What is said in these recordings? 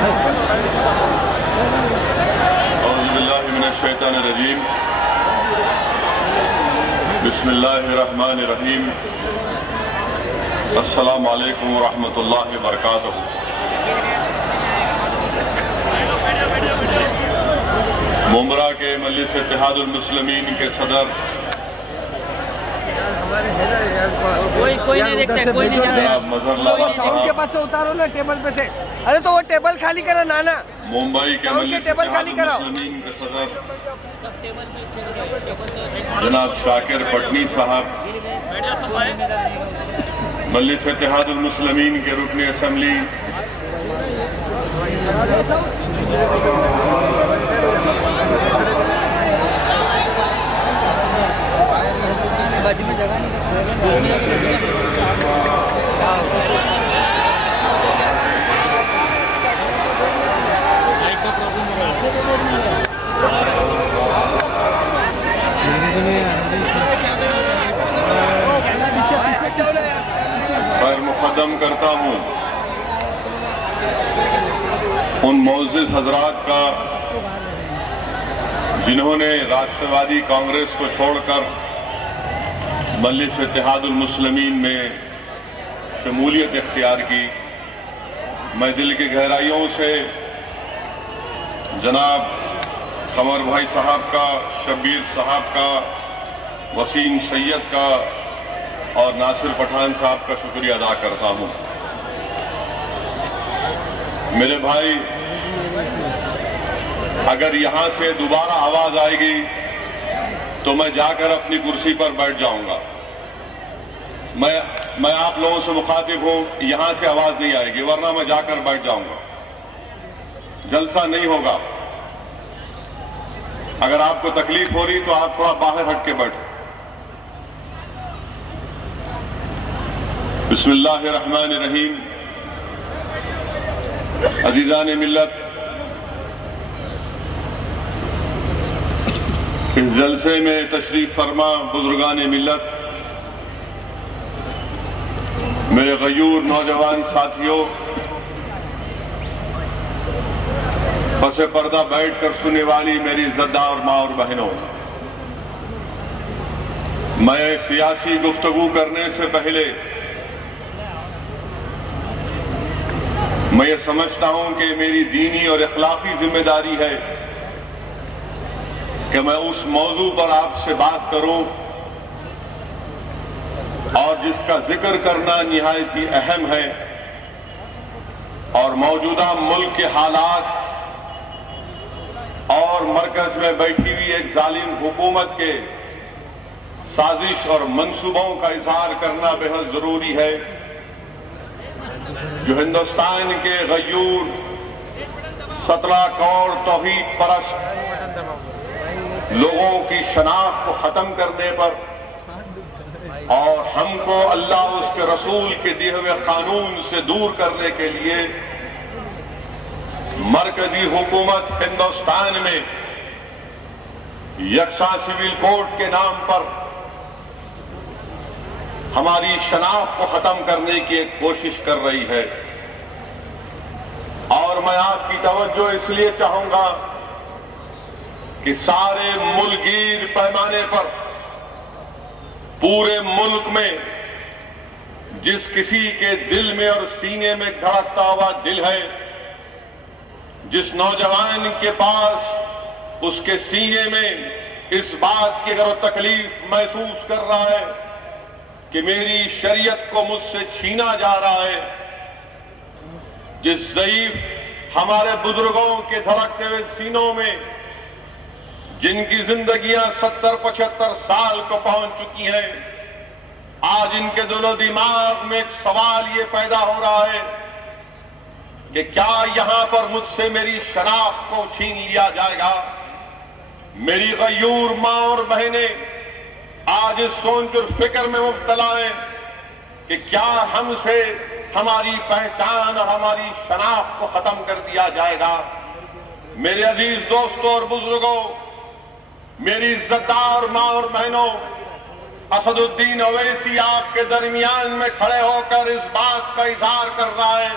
اعوذ باللہ من الشیطان الرجیم بسم اللہ الرحمن الرحیم السلام علیکم ورحمۃ اللہ وبرکاتہ۔ ممبرا کے مجلس اتحاد المسلمین کے صدر کوئی نہیں دیکھتے، کوئی نہیں جانتا۔ جناب مظہر اللہ ساؤنڈ کے پاس سے اتارو نا ٹیبل پہ سے۔ ارے تو وہ ٹیبل خالی کرو نانا۔ ممبئی کے ساؤنڈ کے مجلس ٹیبل اتحاد خالی کراؤ۔ المسلمین کے صدر جناب شاکر پٹنی صاحب، مجلس اتحاد المسلمین کے رکن اسمبلی خیر مقدم کرتا ہوں ان معزز حضرات کا جنہوں نے راشٹروادی کانگریس کو چھوڑ کر مجلس اتحاد المسلمین میں شمولیت اختیار کی۔ میں دل کی گہرائیوں سے جناب قمر بھائی صاحب کا، شبیر صاحب کا، وسیم سید کا اور ناصر پٹھان صاحب کا شکریہ ادا کرتا ہوں۔ میرے بھائی، اگر یہاں سے دوبارہ آواز آئے گی تو میں جا کر اپنی کرسی پر بیٹھ جاؤں گا۔ میں آپ لوگوں سے مخاطب ہوں، یہاں سے آواز نہیں آئے گی، ورنہ میں جا کر بیٹھ جاؤں گا، جلسہ نہیں ہوگا۔ اگر آپ کو تکلیف ہو رہی تو آپ تھوڑا باہر ہٹ کے بیٹھیں۔ بسم اللہ الرحمن الرحیم۔ عزیزان ملت، اس جلسے میں تشریف فرما بزرگان ملت، میرے غیور نوجوان ساتھیوں، پس پردہ بیٹھ کر سننے والی میری عزتدار ماں اور بہنوں، میں سیاسی گفتگو کرنے سے پہلے میں یہ سمجھتا ہوں کہ میری دینی اور اخلاقی ذمہ داری ہے کہ میں اس موضوع پر آپ سے بات کروں اور جس کا ذکر کرنا نہایت ہی اہم ہے، اور موجودہ ملک کے حالات اور مرکز میں بیٹھی ہوئی ایک ظالم حکومت کے سازش اور منصوبوں کا اظہار کرنا بہت ضروری ہے، جو ہندوستان کے غیور 17 کروڑ توحید پرست لوگوں کی شناخت کو ختم کرنے پر اور ہم کو اللہ اس کے رسول کے دیے ہوئے قانون سے دور کرنے کے لیے مرکزی حکومت ہندوستان میں یکساں سول کوڈ کے نام پر ہماری شناخت کو ختم کرنے کی ایک کوشش کر رہی ہے۔ اور میں آپ کی توجہ اس لیے چاہوں گا کہ سارے ملکگیر پیمانے پر پورے ملک میں جس کسی کے دل میں اور سینے میں دھڑکتا ہوا دل ہے، جس نوجوان کے پاس اس کے سینے میں اس بات کی اگر وہ تکلیف محسوس کر رہا ہے کہ میری شریعت کو مجھ سے چھینا جا رہا ہے، جس ضعیف ہمارے بزرگوں کے دھڑکتے ہوئے سینوں میں جن کی زندگیاں 70-75 سال کو پہنچ چکی ہیں، آج ان کے دل و دماغ میں ایک سوال یہ پیدا ہو رہا ہے کہ کیا یہاں پر مجھ سے میری شناخت کو چھین لیا جائے گا؟ میری غیور ماں اور بہنیں آج اس سوچ اور فکر میں مبتلا ہیں کہ کیا ہم سے ہماری پہچان اور ہماری شناخت کو ختم کر دیا جائے گا؟ میرے عزیز دوستوں اور بزرگوں، میری عزتدار ماں اور بہنوں، اسد الدین اویسی آپ کے درمیان میں کھڑے ہو کر اس بات کا اظہار کر رہا ہے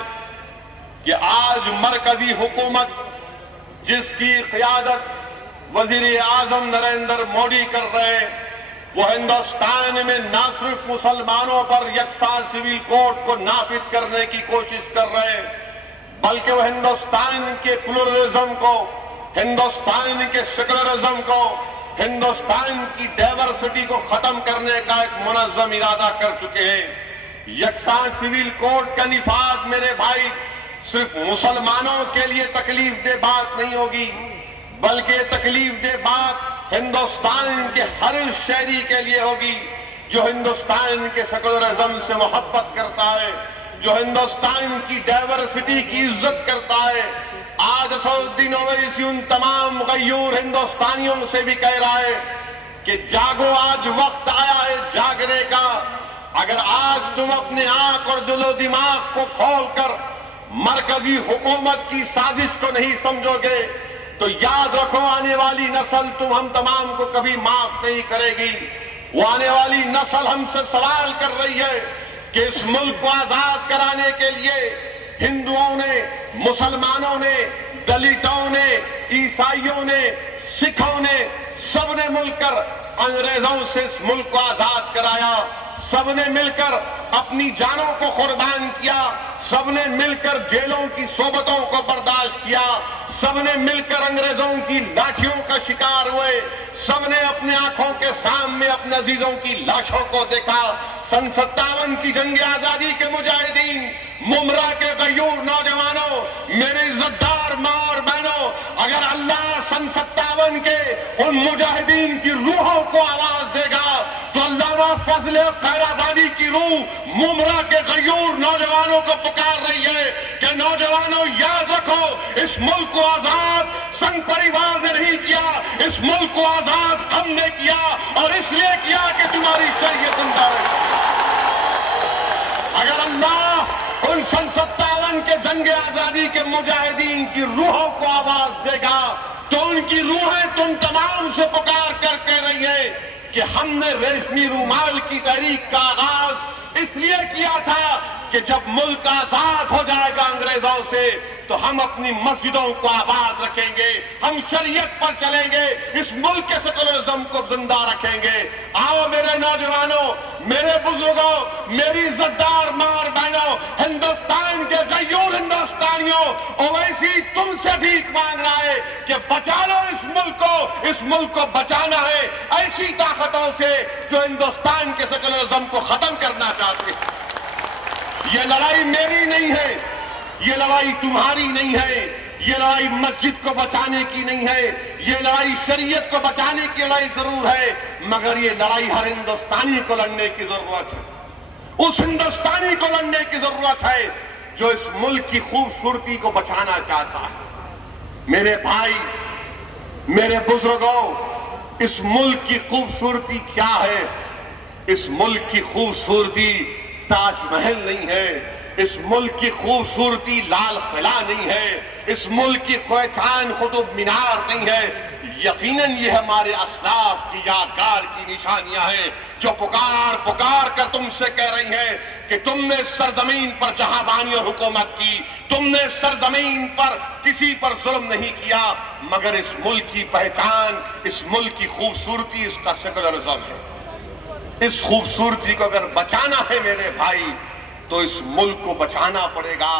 کہ آج مرکزی حکومت جس کی قیادت وزیر اعظم نریندر مودی کر رہے ہیں، وہ ہندوستان میں نہ صرف مسلمانوں پر یکساں سول کوڈ کو نافذ کرنے کی کوشش کر رہے ہیں، بلکہ وہ ہندوستان کے پلورلزم کو، ہندوستان کے سیکولرزم کو، ہندوستان کی ڈائیورسٹی کو ختم کرنے کا ایک منظم ارادہ کر چکے ہیں۔ یکساں سول کوڈ کا نفاذ میرے بھائی صرف مسلمانوں کے لیے تکلیف دہ بات نہیں ہوگی، بلکہ یہ تکلیف دہ بات ہندوستان کے ہر شہری کے لیے ہوگی جو ہندوستان کے سیکولرزم سے محبت کرتا ہے، جو ہندوستان کی ڈائیورسٹی کی عزت کرتا ہے۔ آج اسدالدین اویسی ان تمام غیور ہندوستانیوں سے بھی کہہ رہا ہے کہ جاگو، آج وقت آیا ہے جاگنے کا۔ اگر آج تم اپنے آنکھ اور دل و دماغ کو کھول کر مرکزی حکومت کی سازش کو نہیں سمجھو گے تو یاد رکھو آنے والی نسل تم ہم تمام کو کبھی معاف نہیں کرے گی۔ وہ آنے والی نسل ہم سے سوال کر رہی ہے کہ اس ملک کو آزاد کرانے کے لیے ہندوؤں نے، مسلمانوں نے، دلتوں نے، عیسائیوں نے، سکھوں نے، سب نے مل کر انگریزوں سے اس ملک کو آزاد کرایا، سب نے مل کر اپنی جانوں کو قربان کیا، سب نے مل کر جیلوں کی صحبتوں کو برداشت کیا، سب نے مل کر انگریزوں کی لاٹھیوں کا شکار ہوئے، سب نے اپنے آنکھوں کے سامنے اپنے عزیزوں کی لاشوں کو دیکھا۔ سن 57 کی جنگ آزادی کے مجاہدین، ممرا کے غیور نوجوانوں، میرے عزتدار ماں اور بہنوں، اگر اللہ سن 57 کے ان مجاہدین کی روحوں کو آواز دے گا تو علامہ فضل خیر آبادی کی روح ممرا کے غیور نوجوانوں کو پکار رہی ہے کہ نوجوانوں یاد رکھو، اس ملک کو آزاد سنگ پریوار نے نہیں کیا، اس ملک کو آزاد ہم نے کیا، اور اس لیے کیا کہ تمہاری شریعت زندہ رہے۔ اگر اللہ ان سن 57 کے جنگ آزادی کے مجاہدین کی روحوں کو آواز دے گا تو ان کی روحیں تم تمام سے پکار کر کہہ رہی ہے کہ ہم نے ریشمی رومال کی تحریک کا آغاز اس لیے کیا تھا کہ جب ملک آزاد ہو جائے گا انگریزوں سے تو ہم اپنی مسجدوں کو آباد رکھیں گے، ہم شریعت پر چلیں گے، اس ملک کے سیکولرزم کو زندہ رکھیں گے۔ آؤ میرے نوجوانوں، میرے بزرگوں، میری عزتدار ماں اور بہنوں، ہندوستان کے غیور ہندوستانیوں، اویسی تم سے بھیک مانگ رہا ہے کہ بچا لو اس ملک کو، اس ملک کو بچانا ہے ایسی طاقتوں سے جو ہندوستان کے سیکولرزم کو ختم کرنا چاہتے ہیں۔ یہ لڑائی میری نہیں ہے، یہ لڑائی تمہاری نہیں ہے، یہ لڑائی مسجد کو بچانے کی نہیں ہے، یہ لڑائی شریعت کو بچانے کی لڑائی ضرور ہے، مگر یہ لڑائی ہر ہندوستانی کو لڑنے کی ضرورت ہے۔ اس ہندوستانی کو لڑنے کی ضرورت ہے جو اس ملک کی خوبصورتی کو بچانا چاہتا ہے۔ میرے بھائی، میرے بزرگوں، اس ملک کی خوبصورتی کیا ہے؟ اس ملک کی خوبصورتی تاج محل نہیں ہے، اس ملک کی خوبصورتی لال قلعہ نہیں ہے، اس ملک کی خویچان قطب مینار نہیں ہے، یقیناً یہ ہمارے اسلاف کی یادگار کی نشانیاں ہیں جو پکار پکار کر تم سے کہہ رہی ہیں کہ تم نے اس سرزمین پر جہاں بانی اور حکومت کی، تم نے اس سرزمین پر کسی پر ظلم نہیں کیا، مگر اس ملک کی پہچان، اس ملک کی خوبصورتی اس کا سیکولرزم ہے۔ اس خوبصورتی کو اگر بچانا ہے میرے بھائی تو اس ملک کو بچانا پڑے گا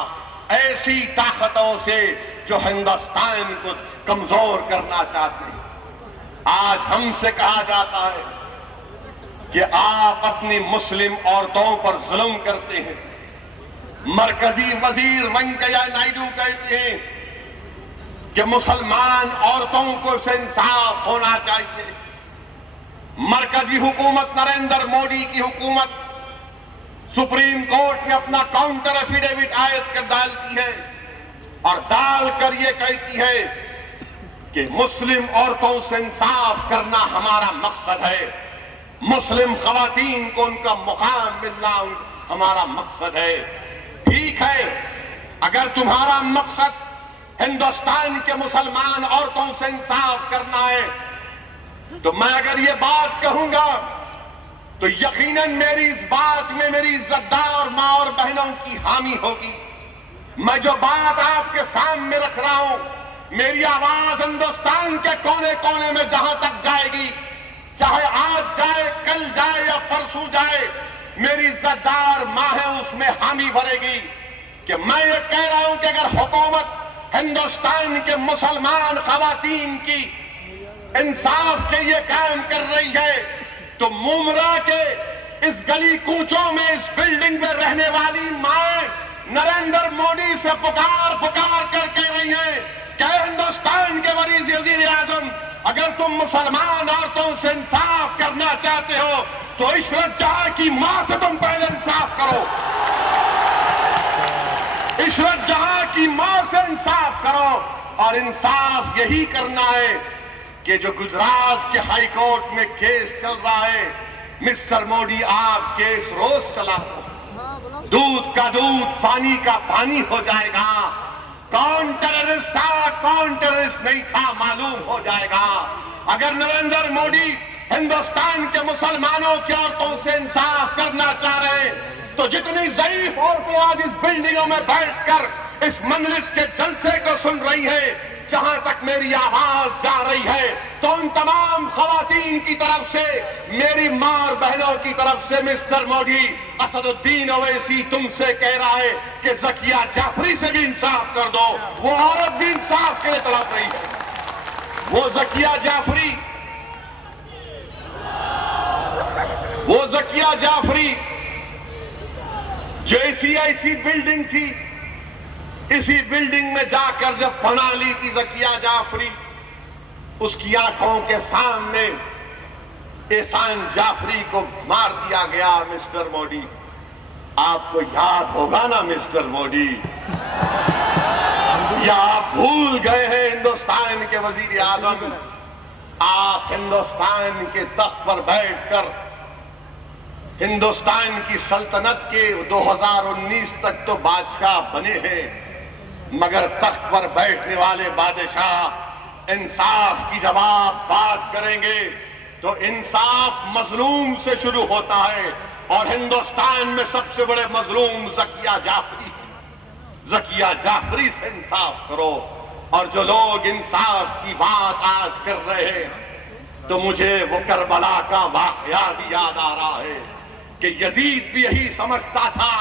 ایسی طاقتوں سے جو ہندوستان کو کمزور کرنا چاہتے ہیں۔ آج ہم سے کہا جاتا ہے کہ آپ اپنی مسلم عورتوں پر ظلم کرتے ہیں۔ مرکزی وزیر وینکیا نائیڈو کہتے ہیں کہ مسلمان عورتوں کو سے انصاف ہونا چاہیے۔ مرکزی حکومت نریندر مودی کی حکومت سپریم کورٹ میں اپنا کاؤنٹر ایفیڈیوٹ عائد کر ڈالتی ہے اور ڈال کر یہ کہتی ہے کہ مسلم عورتوں سے انصاف کرنا ہمارا مقصد ہے، مسلم خواتین کو ان کا مقام ملنا ہمارا مقصد ہے۔ ٹھیک ہے، اگر تمہارا مقصد ہندوستان کے مسلمان عورتوں سے انصاف کرنا ہے تو میں اگر یہ بات کہوں گا تو یقیناً میری اس بات میں میری عزتدار ماں اور بہنوں کی حامی ہوگی۔ میں جو بات آپ کے سامنے رکھ رہا ہوں، میری آواز ہندوستان کے کونے کونے میں جہاں تک جائے گی، چاہے آج جائے، کل جائے یا پرسوں جائے، میری عزتدار ماں ہے اس میں حامی بھرے گی کہ میں یہ کہہ رہا ہوں کہ اگر حکومت ہندوستان کے مسلمان خواتین کی انصاف کے لیے کام کر رہی ہے تو مومرا کے اس گلی کوچوں میں، اس بلڈنگ میں رہنے والی مائیں نریندر مودی سے پکار پکار کر کہہ رہی ہیں کہ ہندوستان کے وزیر اعظم، اگر تم مسلمان عورتوں سے انصاف کرنا چاہتے ہو تو عشرت جہاں کی ماں سے تم پہلے انصاف کرو، عشرت جہاں کی ماں سے انصاف کرو۔ اور انصاف یہی کرنا ہے کہ جو گجرات کے ہائی کورٹ میں کیس چل رہا ہے، مسٹر مودی آپ کیس روز چلا دو، دودھ کا دودھ پانی کا پانی ہو جائے گا، کون ٹیررسٹ تھا کون ٹیررسٹ نہیں تھا معلوم ہو جائے گا۔ اگر نریندر مودی ہندوستان کے مسلمانوں کی عورتوں سے انصاف کرنا چاہ رہے ہیں تو جتنی ضعیف عورتیں آج اس بلڈنگوں میں بیٹھ کر اس مجلس کے جلسے کو سن رہی ہیں، جہاں تک میری آواز جا رہی ہے تو ان تمام خواتین کی طرف سے، میری ماں اور بہنوں کی طرف سے مسٹر مودی اسد الدین اویسی تم سے کہہ رہا ہے کہ ذکیہ جعفری سے بھی انصاف کر دو، وہ عورت بھی انصاف کے لیے تڑپ رہی ہے۔ وہ ذکیہ جعفری جو ایسی بلڈنگ تھی، اسی بلڈنگ میں جا کر جب پناہ لی تھی ذکیہ جعفری، اس کی آنکھوں کے سامنے احسان جعفری کو مار دیا گیا۔ مسٹر مودی، آپ کو یاد ہوگا نا مسٹر مودی، یا آپ بھول گئے ہیں ہندوستان کے وزیر اعظم؟ آپ ہندوستان کے تخت پر بیٹھ کر ہندوستان کی سلطنت کے 2019 تک تو بادشاہ بنے ہیں، مگر تخت پر بیٹھنے والے بادشاہ انصاف کی جب آپ بات کریں گے تو انصاف مظلوم سے شروع ہوتا ہے، اور ہندوستان میں سب سے بڑے مظلوم ذکیہ جعفری ہیں۔ ذکیہ جعفری سے انصاف کرو۔ اور جو لوگ انصاف کی بات آج کر رہے ہیں تو مجھے وہ کربلا کا واقعہ بھی یاد آ رہا ہے کہ یزید بھی یہی سمجھتا تھا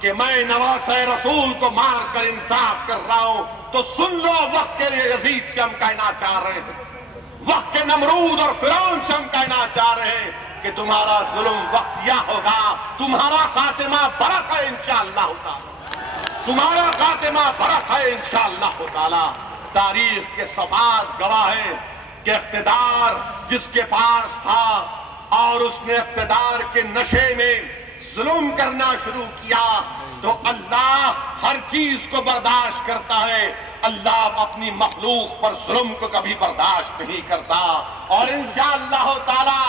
کہ میں نواسہ رسول کو مار کر انصاف کر رہا ہوں، تو سن لو وقت کے یزید سے ہم کہنا چاہ رہے ہیں، وقت کے نمرود اور فرعون سے ہم کہنا چاہ رہے ہیں کہ تمہارا ظلم وقتیہ ہوگا، تمہارا خاتمہ برق ہے انشاءاللہ تعالی، تمہارا خاتمہ برق ہے انشاءاللہ تعالی۔ تاریخ کے صفحات گواہ ہیں کہ اقتدار جس کے پاس تھا اور اس نے اقتدار کے نشے میں ظلم کرنا شروع کیا تو اللہ ہر چیز کو برداشت کرتا ہے، اللہ اپنی مخلوق پر ظلم کو کبھی برداشت نہیں کرتا۔ اور انشاءاللہ تعالی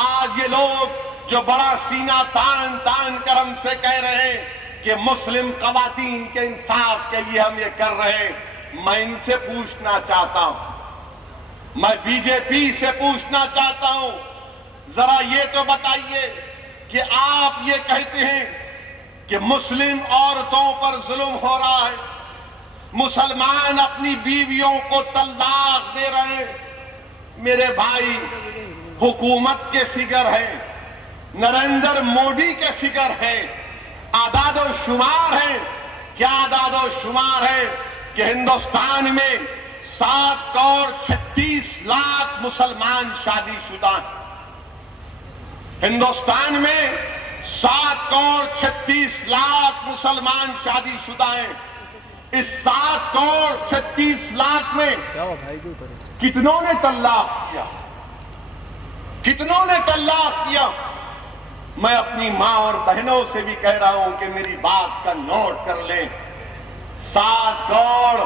آج یہ لوگ جو بڑا سینہ تان تان کر ہم سے کہہ رہے ہیں کہ مسلم خواتین کے انصاف کے لیے ہم یہ کر رہے ہیں، میں ان سے پوچھنا چاہتا ہوں، میں بی جے پی سے پوچھنا چاہتا ہوں، ذرا یہ تو بتائیے کہ آپ یہ کہتے ہیں کہ مسلم عورتوں پر ظلم ہو رہا ہے، مسلمان اپنی بیویوں کو طلاق دے رہے ہیں۔ میرے بھائی، حکومت کے فگر ہیں، نریندر مودی کے فگر ہیں، اعداد و شمار ہیں۔ کیا اعداد و شمار ہے کہ ہندوستان میں 7 کروڑ 36 لاکھ مسلمان شادی شدہ ہیں۔ ہندوستان میں 7 کروڑ 36 لاکھ مسلمان شادی شدہ ہیں۔ اس 7 کروڑ 36 لاکھ میں کتنوں نے طلاق کیا؟ کتنوں نے طلاق کیا؟ میں اپنی ماں اور بہنوں سے بھی کہہ رہا ہوں کہ میری بات کا نوٹ کر لیں، 7 کروڑ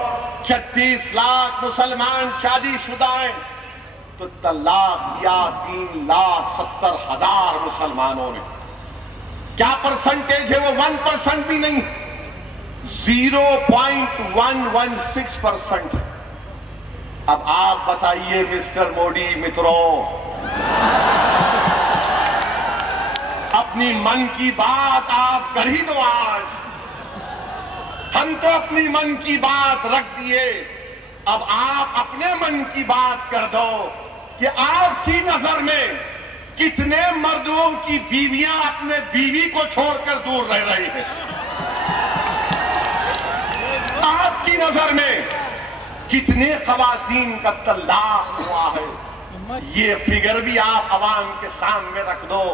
36 لاکھ مسلمان شادی شدہ ہیں تو طلاق دیا 3,70,000 مسلمانوں نے۔ کیا پرسنٹیج ہے؟ وہ 1% بھی نہیں، 0.116%۔ اب آپ بتائیے مسٹر مودی متروں، اپنی من کی بات آپ کر ہی دو۔ آج ہم تو اپنی من کی بات رکھ دیے، اب آپ اپنے من کی بات کر دو کہ آپ کی نظر میں کتنے مردوں کی بیویاں اپنے بیوی کو چھوڑ کر دور رہ رہی ہیں؟ آپ کی نظر میں کتنے خواتین کا طلاق ہوا ہے؟ یہ فگر بھی آپ عوام کے سامنے رکھ دو۔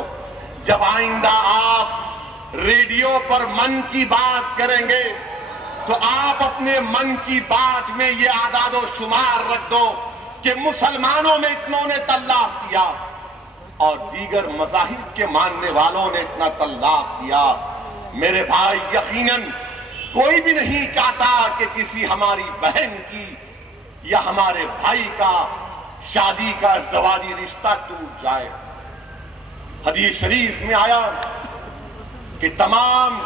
جب آئندہ آپ ریڈیو پر من کی بات کریں گے تو آپ اپنے من کی بات میں یہ اعداد و شمار رکھ دو کہ مسلمانوں میں اتنوں نے طلاق کیا اور دیگر مذاہب کے ماننے والوں نے اتنا طلاق کیا۔ میرے بھائی، یقیناً کوئی بھی نہیں چاہتا کہ کسی ہماری بہن کی یا ہمارے بھائی کا شادی کا ازدواجی رشتہ ٹوٹ جائے۔ حدیث شریف میں آیا کہ تمام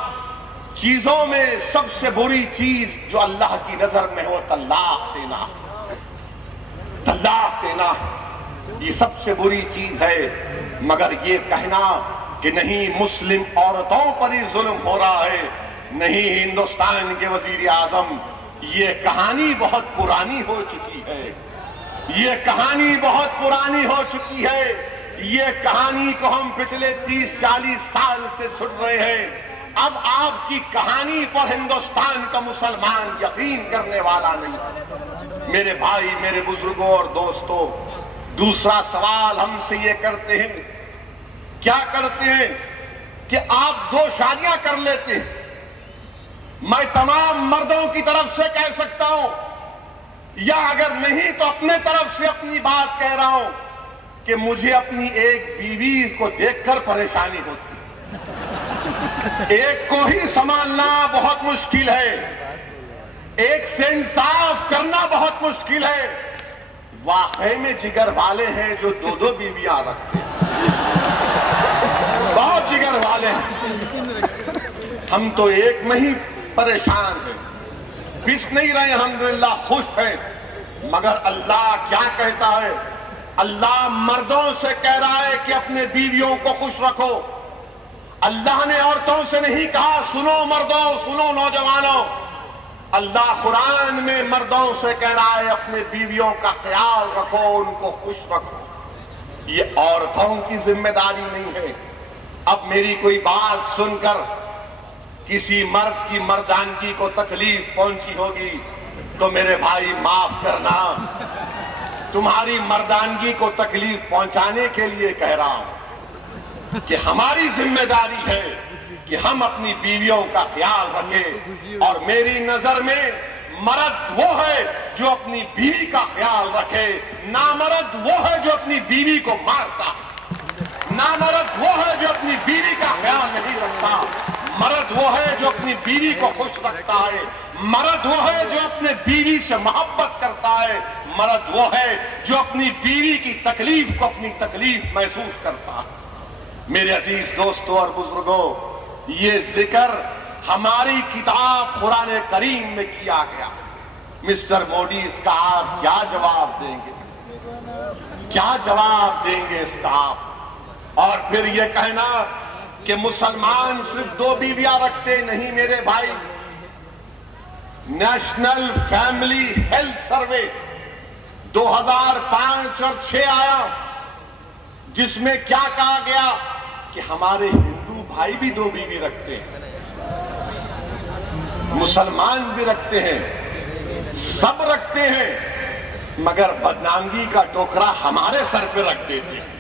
چیزوں میں سب سے بری چیز جو اللہ کی نظر میں ہو طلاق دینا، طلاق دینا یہ سب سے بری چیز ہے۔ مگر یہ کہنا کہ نہیں مسلم عورتوں پر ہی ظلم ہو رہا ہے، نہیں ہندوستان کے وزیر اعظم، یہ کہانی بہت پرانی ہو چکی ہے، یہ کہانی بہت پرانی ہو چکی ہے۔ یہ کہانی کو ہم پچھلے 30-40 سال سے سن رہے ہیں۔ اب آپ کی کہانی پر ہندوستان کا مسلمان یقین کرنے والا نہیں۔ میرے بھائی، میرے بزرگوں اور دوستوں، دوسرا سوال ہم سے یہ کرتے ہیں، کیا کرتے ہیں کہ آپ 2 شادیاں کر لیتے ہیں۔ میں تمام مردوں کی طرف سے کہہ سکتا ہوں، یا اگر نہیں تو اپنے طرف سے اپنی بات کہہ رہا ہوں کہ مجھے اپنی ایک بیوی کو دیکھ کر پریشانی ہوتی ہے۔ ایک کو ہی سنبھالنا بہت مشکل ہے، ایک سے انصاف کرنا بہت مشکل ہے۔ واقعی میں جگر والے ہیں جو 2 بیویاں رکھتے ہیں، بہت جگر والے ہیں۔ ہم تو ایک میں ہی پریشان ہیں، پس نہیں رہے، الحمدللہ خوش ہیں۔ مگر اللہ کیا کہتا ہے؟ اللہ مردوں سے کہہ رہا ہے کہ اپنے بیویوں کو خوش رکھو۔ اللہ نے عورتوں سے نہیں کہا سنو مردوں، سنو نوجوانوں۔ اللہ قرآن میں مردوں سے کہہ رہا ہے اپنے بیویوں کا خیال رکھو، ان کو خوش رکھو۔ یہ عورتوں کی ذمہ داری نہیں ہے۔ اب میری کوئی بات سن کر کسی مرد کی مردانگی کو تکلیف پہنچی ہوگی تو میرے بھائی معاف کرنا، تمہاری مردانگی کو تکلیف پہنچانے کے لیے کہہ رہا ہوں کہ ہماری ذمہ داری ہے کہ ہم اپنی بیویوں کا خیال رکھیں۔ اور میری نظر میں مرد وہ ہے جو اپنی بیوی کا خیال رکھے، نامرد وہ ہے جو اپنی بیوی کو مارتا، نامرد وہ ہے جو اپنی بیوی کا خیال نہیں رکھتا۔ مرد وہ ہے جو اپنی بیوی کو خوش رکھتا ہے، مرد وہ ہے جو اپنے بیوی سے محبت کرتا ہے، مرد وہ ہے جو اپنی بیوی کی تکلیف کو اپنی تکلیف محسوس کرتا ہے۔ میرے عزیز دوستوں اور بزرگوں، یہ ذکر ہماری کتاب قرآن کریم میں کیا گیا۔ مسٹر مودی، اس کا آپ کیا جواب دیں گے؟ کیا جواب دیں گے اس کا آپ؟ اور پھر یہ کہنا کہ مسلمان صرف 2 بیویاں رکھتے نہیں۔ میرے بھائی، نیشنل فیملی ہیلتھ سروے 2005 اور 6 آیا، جس میں کیا کہا گیا کہ ہمارے ہندو بھائی بھی 2 بیوی رکھتے ہیں، مسلمان بھی رکھتے ہیں، سب رکھتے ہیں، مگر بدنامگی کا ٹوکرا ہمارے سر پہ رکھ دیتے ہیں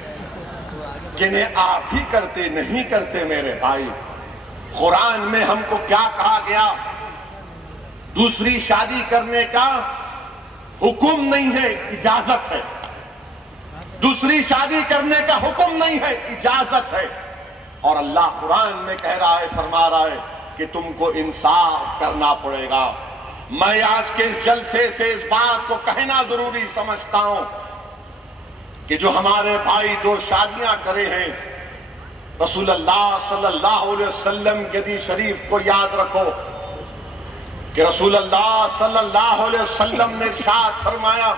کہ نہیں آپ ہی کرتے، نہیں کرتے۔ میرے بھائی، قرآن میں ہم کو کیا کہا گیا؟ دوسری شادی کرنے کا حکم نہیں ہے، اجازت ہے۔ دوسری شادی کرنے کا حکم نہیں ہے، اجازت ہے۔ اور اللہ قرآن میں کہہ رہا ہے، فرما رہا ہے کہ تم کو انصاف کرنا پڑے گا۔ میں آج کے اس جلسے سے اس بات کو کہنا ضروری سمجھتا ہوں کہ جو ہمارے بھائی 2 شادیاں کرے ہیں، رسول اللہ صلی اللہ علیہ وسلم کی حدیث شریف کو یاد رکھو کہ رسول اللہ صلی اللہ علیہ وسلم نے ارشاد فرمایا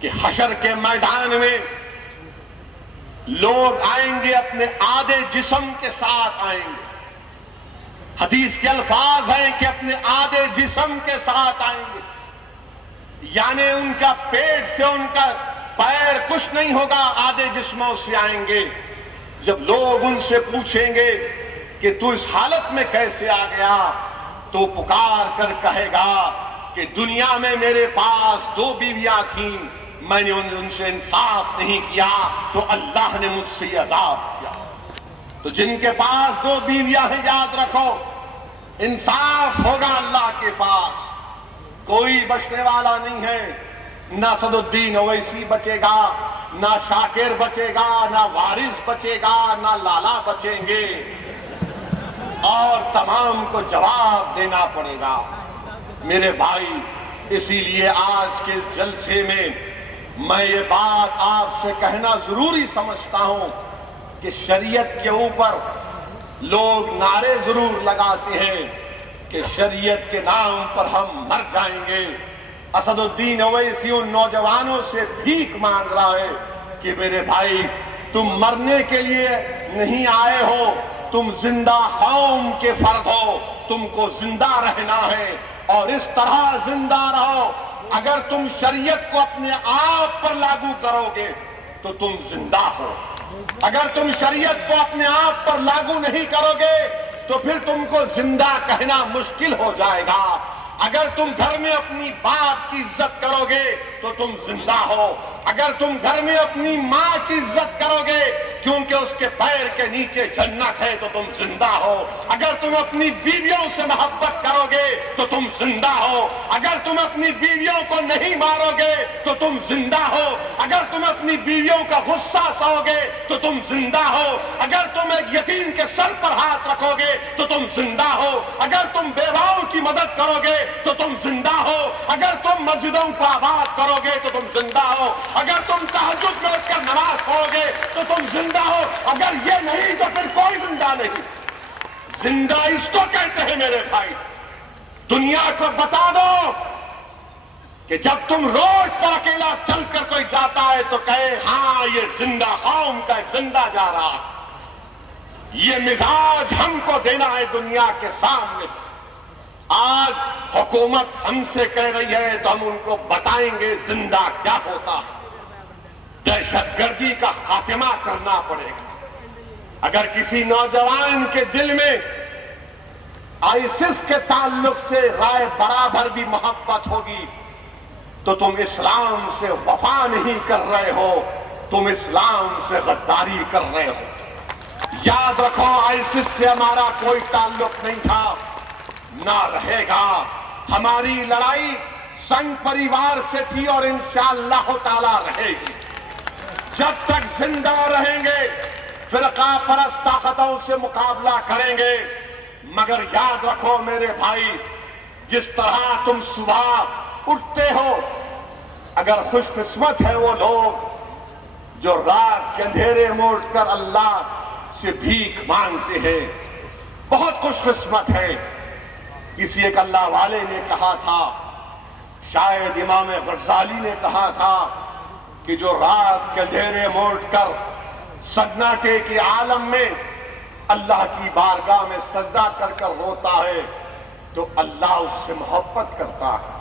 کہ حشر کے میدان میں لوگ آئیں گے، اپنے آدھے جسم کے ساتھ آئیں گے، حدیث کے الفاظ ہیں کہ اپنے آدھے جسم کے ساتھ آئیں گے، یعنی ان کا پیٹ سے ان کا پیر کچھ نہیں ہوگا، آدھے جسموں سے آئیں گے۔ جب لوگ ان سے پوچھیں گے کہ تو اس حالت میں کیسے آ گیا، تو پکار کر کہے گا کہ دنیا میں میرے پاس 2 بیویاں تھیں، میں نے ان سے انصاف نہیں کیا تو اللہ نے مجھ سے عذاب کیا۔ تو جن کے پاس 2 بیویاں ہیں، یاد رکھو انصاف ہوگا اللہ کے پاس، کوئی بچنے والا نہیں ہے، نہ اسد الدین اویسی بچے گا، نہ شاکر بچے گا، نہ وارث بچے گا، نہ لالا بچیں گے، اور تمام کو جواب دینا پڑے گا۔ میرے بھائی، اسی لیے آج کے اس جلسے میں میں یہ بات آپ سے کہنا ضروری سمجھتا ہوں کہ شریعت کے اوپر لوگ نعرے ضرور لگاتے ہیں کہ شریعت کے نام پر ہم مر جائیں گے۔ اسد الدین اویسی ان نوجوانوں سے بھیک مانگ رہا ہے کہ میرے بھائی، تم مرنے کے لیے نہیں آئے ہو، تم زندہ قوم کے فرد ہو، تم کو زندہ رہنا ہے اور اس طرح زندہ رہو۔ اگر تم شریعت کو اپنے آپ پر لاگو کرو گے تو تم زندہ ہو، اگر تم شریعت کو اپنے آپ پر لاگو نہیں کرو گے تو پھر تم کو زندہ کہنا مشکل ہو جائے گا۔ اگر تم گھر میں اپنی باپ کی عزت کرو گے تو تم زندہ ہو، اگر تم گھر میں اپنی ماں کی عزت کرو گے کیونکہ اس کے پیر کے نیچے جنت ہے تو تم زندہ ہو، اگر تم اپنی بیویوں سے محبت کرو گے تو تم زندہ ہو، اگر تم اپنی بیویوں کو نہیں مارو گے تو تم زندہ ہو، اگر تم اپنی بیویوں کا غصہ سہو گے تو تم زندہ ہو، اگر تم ایک یتیم کے سر پر ہاتھ رکھو گے تو تم زندہ ہو، اگر تم بیواؤں کی مدد کرو گے تو تم زندہ ہو، اگر تم مسجدوں کو آباد کرو گے تو تم زندہ ہو، اگر تم تہجد میں اٹھ کر نماز پڑھو گے تو تم زندہ ہو، اگر یہ نہیں تو پھر کوئی زندہ نہیں۔ زندہ اس کو کہتے ہیں میرے بھائی۔ دنیا کو بتا دو کہ جب تم روڈ پر اکیلا چل کر کوئی جاتا ہے تو کہے ہاں یہ زندہ قوم کا زندہ جا رہا۔ یہ مزاج ہم کو دینا ہے دنیا کے سامنے۔ آج حکومت ہم سے کہہ رہی ہے تو ہم ان کو بتائیں گے زندہ کیا ہوتا ہے۔ دہشت گردی کا خاتمہ کرنا پڑے گا۔ اگر کسی نوجوان کے دل میں آئیسس کے تعلق سے رائے برابر بھی محبت ہوگی تو تم اسلام سے وفا نہیں کر رہے ہو، تم اسلام سے غداری کر رہے ہو۔ یاد رکھو آئیسس سے ہمارا کوئی تعلق نہیں تھا، نہ رہے گا۔ ہماری لڑائی سنگ پریوار سے تھی اور انشاءاللہ تعالی رہے گی۔ جب تک زندہ رہیں گے فرقہ پرست طاقتوں سے مقابلہ کریں گے، مگر یاد رکھو میرے بھائی، جس طرح تم صبح اٹھتے ہو، اگر خوش قسمت ہے وہ لوگ جو رات کے اندھیرے میں اٹھ کر اللہ سے بھیک مانگتے ہیں، بہت خوش قسمت ہے۔ کسی ایک اللہ والے نے کہا تھا، شاید امام غزالی نے کہا تھا کہ جو رات کے اندھیرے میں اٹھ کر سناٹے کے عالم میں اللہ کی بارگاہ میں سجدہ کر کر روتا ہے تو اللہ اس سے محبت کرتا ہے۔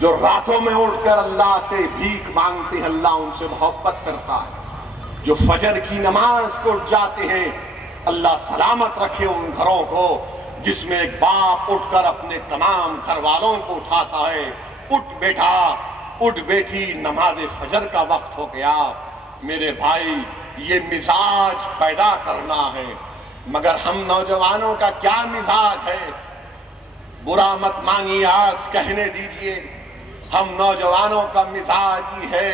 جو راتوں میں اٹھ کر اللہ سے بھیک مانگتے ہیں اللہ ان سے محبت کرتا ہے۔ جو فجر کی نماز کو اٹھ جاتے ہیں اللہ سلامت رکھے ان گھروں کو جس میں ایک باپ اٹھ کر اپنے تمام گھر والوں کو اٹھاتا ہے، اٹھ بیٹا، اٹھ بیٹی، نماز فجر کا وقت ہو گیا۔ میرے بھائی، یہ مزاج پیدا کرنا ہے، مگر ہم نوجوانوں کا کیا مزاج ہے؟ برا مت مانیے، آج کہنے دیجئے، ہم نوجوانوں کا مزاج یہ ہے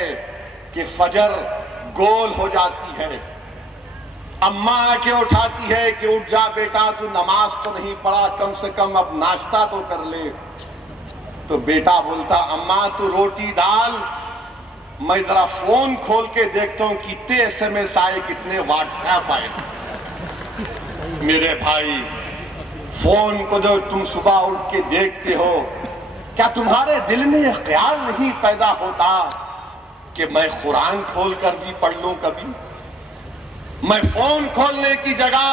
کہ فجر گول ہو جاتی ہے، اماں آ کے اٹھاتی ہے کہ اٹھ جا بیٹا، تو نماز تو نہیں پڑھا، کم سے کم اب ناشتہ تو کر لے۔ تو بیٹا بولتا اماں تو روٹی ڈال، میں ذرا فون کھول کے دیکھتا ہوں کتنے ایس ایم ایس آئے، کتنے واٹس ایپ آئے۔ میرے بھائی، فون کو جو تم صبح اٹھ کے دیکھتے ہو، کیا تمہارے دل میں یہ خیال نہیں پیدا ہوتا کہ میں قرآن کھول کر بھی پڑھ لوں کبھی؟ میں فون کھولنے کی جگہ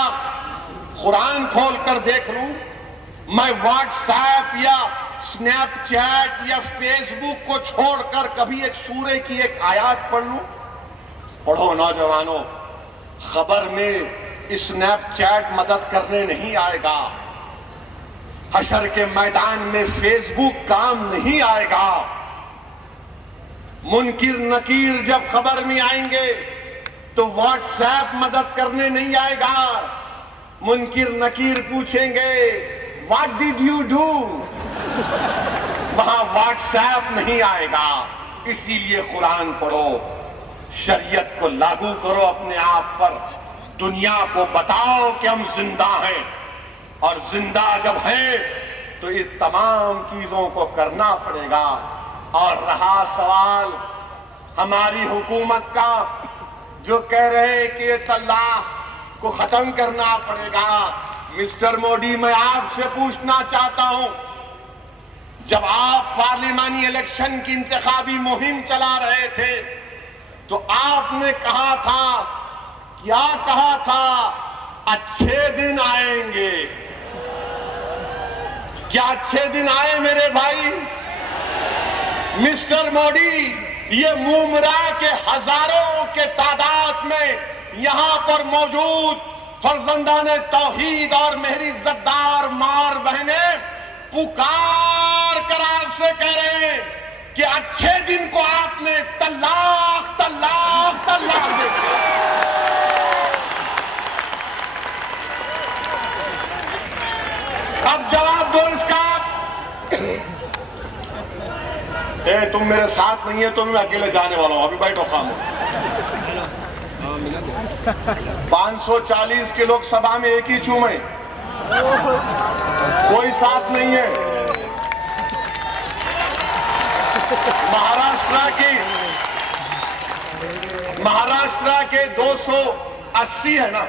قرآن کھول کر دیکھ لوں، میں واٹس ایپ یا سنیپ چیٹ یا فیس بک کو چھوڑ کر کبھی ایک سورے کی ایک آیات پڑھ لوں؟ پڑھو نوجوانوں، خبر میں سنیپ چیٹ مدد کرنے نہیں آئے گا، حشر کے میدان میں فیس بک کام نہیں آئے گا۔ منکر نکیر جب خبر میں آئیں گے تو واٹس ایپ مدد کرنے نہیں آئے گا، منکر نکیر پوچھیں گے واٹ ڈیڈ یو ڈو، وہاں واٹس ایپ نہیں آئے گا۔ اسی لیے قرآن پڑھو، شریعت کو لاگو کرو اپنے آپ پر، دنیا کو بتاؤ کہ ہم زندہ ہیں، اور زندہ جب ہیں تو اس تمام چیزوں کو کرنا پڑے گا۔ اور رہا سوال ہماری حکومت کا، جو کہہ رہے کہ یہ طلاق کو ختم کرنا پڑے گا، مسٹر مودی میں آپ سے پوچھنا چاہتا ہوں، جب آپ پارلیمانی الیکشن کی انتخابی مہم چلا رہے تھے تو آپ نے کہا تھا، کیا کہا تھا؟ اچھے دن آئیں گے۔ کیا اچھے دن آئے میرے بھائی؟ مسٹر مودی، یہ مومرا کے ہزاروں کے تعداد میں یہاں پر موجود فرزندان توحید اور مہری زدار مار بہنیں پکار کر آپ سے کہہ رہے ہیں کہ اچھے دن کو آپ نے طلاق طلاق طلاق دے دیا۔ اب جواب دو اس کا۔ تم میرے ساتھ نہیں ہے تو میں اکیلے جانے والا ہوں، ابھی بیٹھو خاموش۔ 540 کے لوگ سبھا میں ایک ہی چومیں، کوئی ساتھ نہیں ہے۔ مہاراشٹرا کے 280 ہے نا،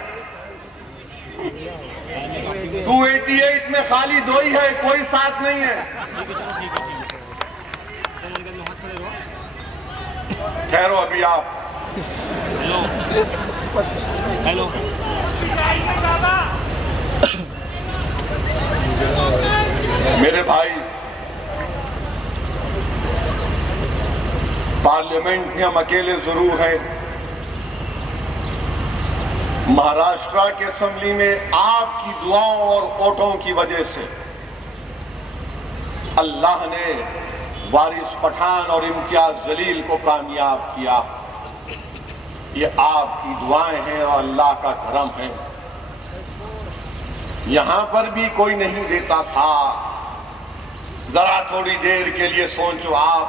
288 میں خالی 2 ہی ہے، کوئی ساتھ نہیں ہے۔ ٹھہرو ابھی آپ۔ ہیلو میرے بھائی، پارلیمنٹ میں ہم اکیلے ضرور ہیں، مہاراشٹرا کے اسمبلی میں آپ کی دعاؤں اور ووٹوں کی وجہ سے اللہ نے وارث پٹھان اور امتیاز جلیل کو کامیاب کیا۔ یہ آپ کی دعائیں ہیں اور اللہ کا کرم ہے۔ یہاں پر بھی کوئی نہیں دیتا ساتھ۔ ذرا تھوڑی دیر کے لیے سوچو، آپ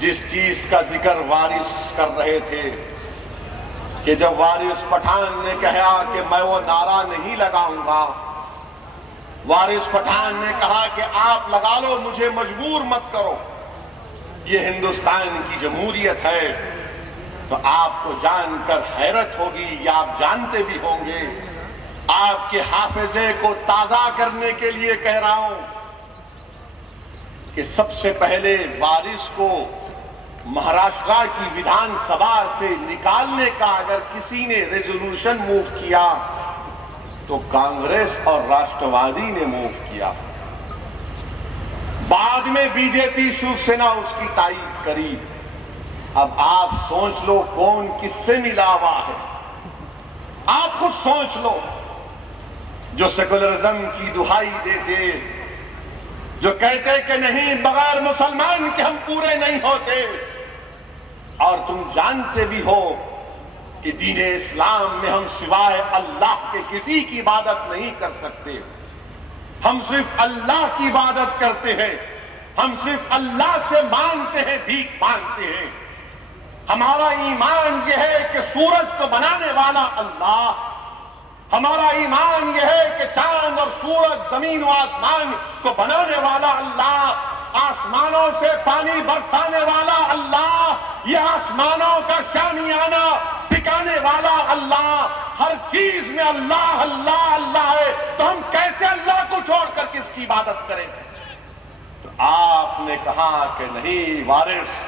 جس چیز کا ذکر وارث کر رہے تھے کہ جب وارث پٹھان نے کہا کہ میں وہ نعرہ نہیں لگاؤں گا، وارث پٹھان نے کہا کہ آپ لگا لو، مجھے مجبور مت کرو، یہ ہندوستان کی جمہوریت ہے، تو آپ کو جان کر حیرت ہوگی، یا آپ جانتے بھی ہوں گے، آپ کے حافظے کو تازہ کرنے کے لیے کہہ رہا ہوں کہ سب سے پہلے وارث کو مہاراشٹرا کی ویدھان سبھا سے نکالنے کا اگر کسی نے ریزولوشن موو کیا تو کانگریس اور راشٹروادی نے موو کیا، بعد میں بی جے پی شیو سینا اس کی تائید کری۔ اب آپ سوچ لو کون کس سے ملا ہوا ہے، آپ خود سوچ لو۔ جو سیکولرزم کی دہائی دیتے، جو کہتے کہ نہیں بغیر مسلمان کے ہم پورے نہیں ہوتے، اور تم جانتے بھی ہو کہ دین اسلام میں ہم سوائے اللہ کے کسی کی عبادت نہیں کر سکتے، ہم صرف اللہ کی عبادت کرتے ہیں، ہم صرف اللہ سے مانگتے ہیں، بھیک مانگتے ہیں۔ ہمارا ایمان یہ ہے کہ سورج کو بنانے والا اللہ، ہمارا ایمان یہ ہے کہ چاند اور سورج، زمین و آسمان کو بنانے والا اللہ، آسمانوں سے پانی برسانے والا اللہ، یہ آسمانوں کا شامیانہ ٹھکانے والا اللہ، ہر چیز میں اللہ اللہ اللہ ہے، تو ہم کیسے اللہ کو چھوڑ کر کس کی عبادت کریں؟ تو آپ نے کہا کہ نہیں وارث،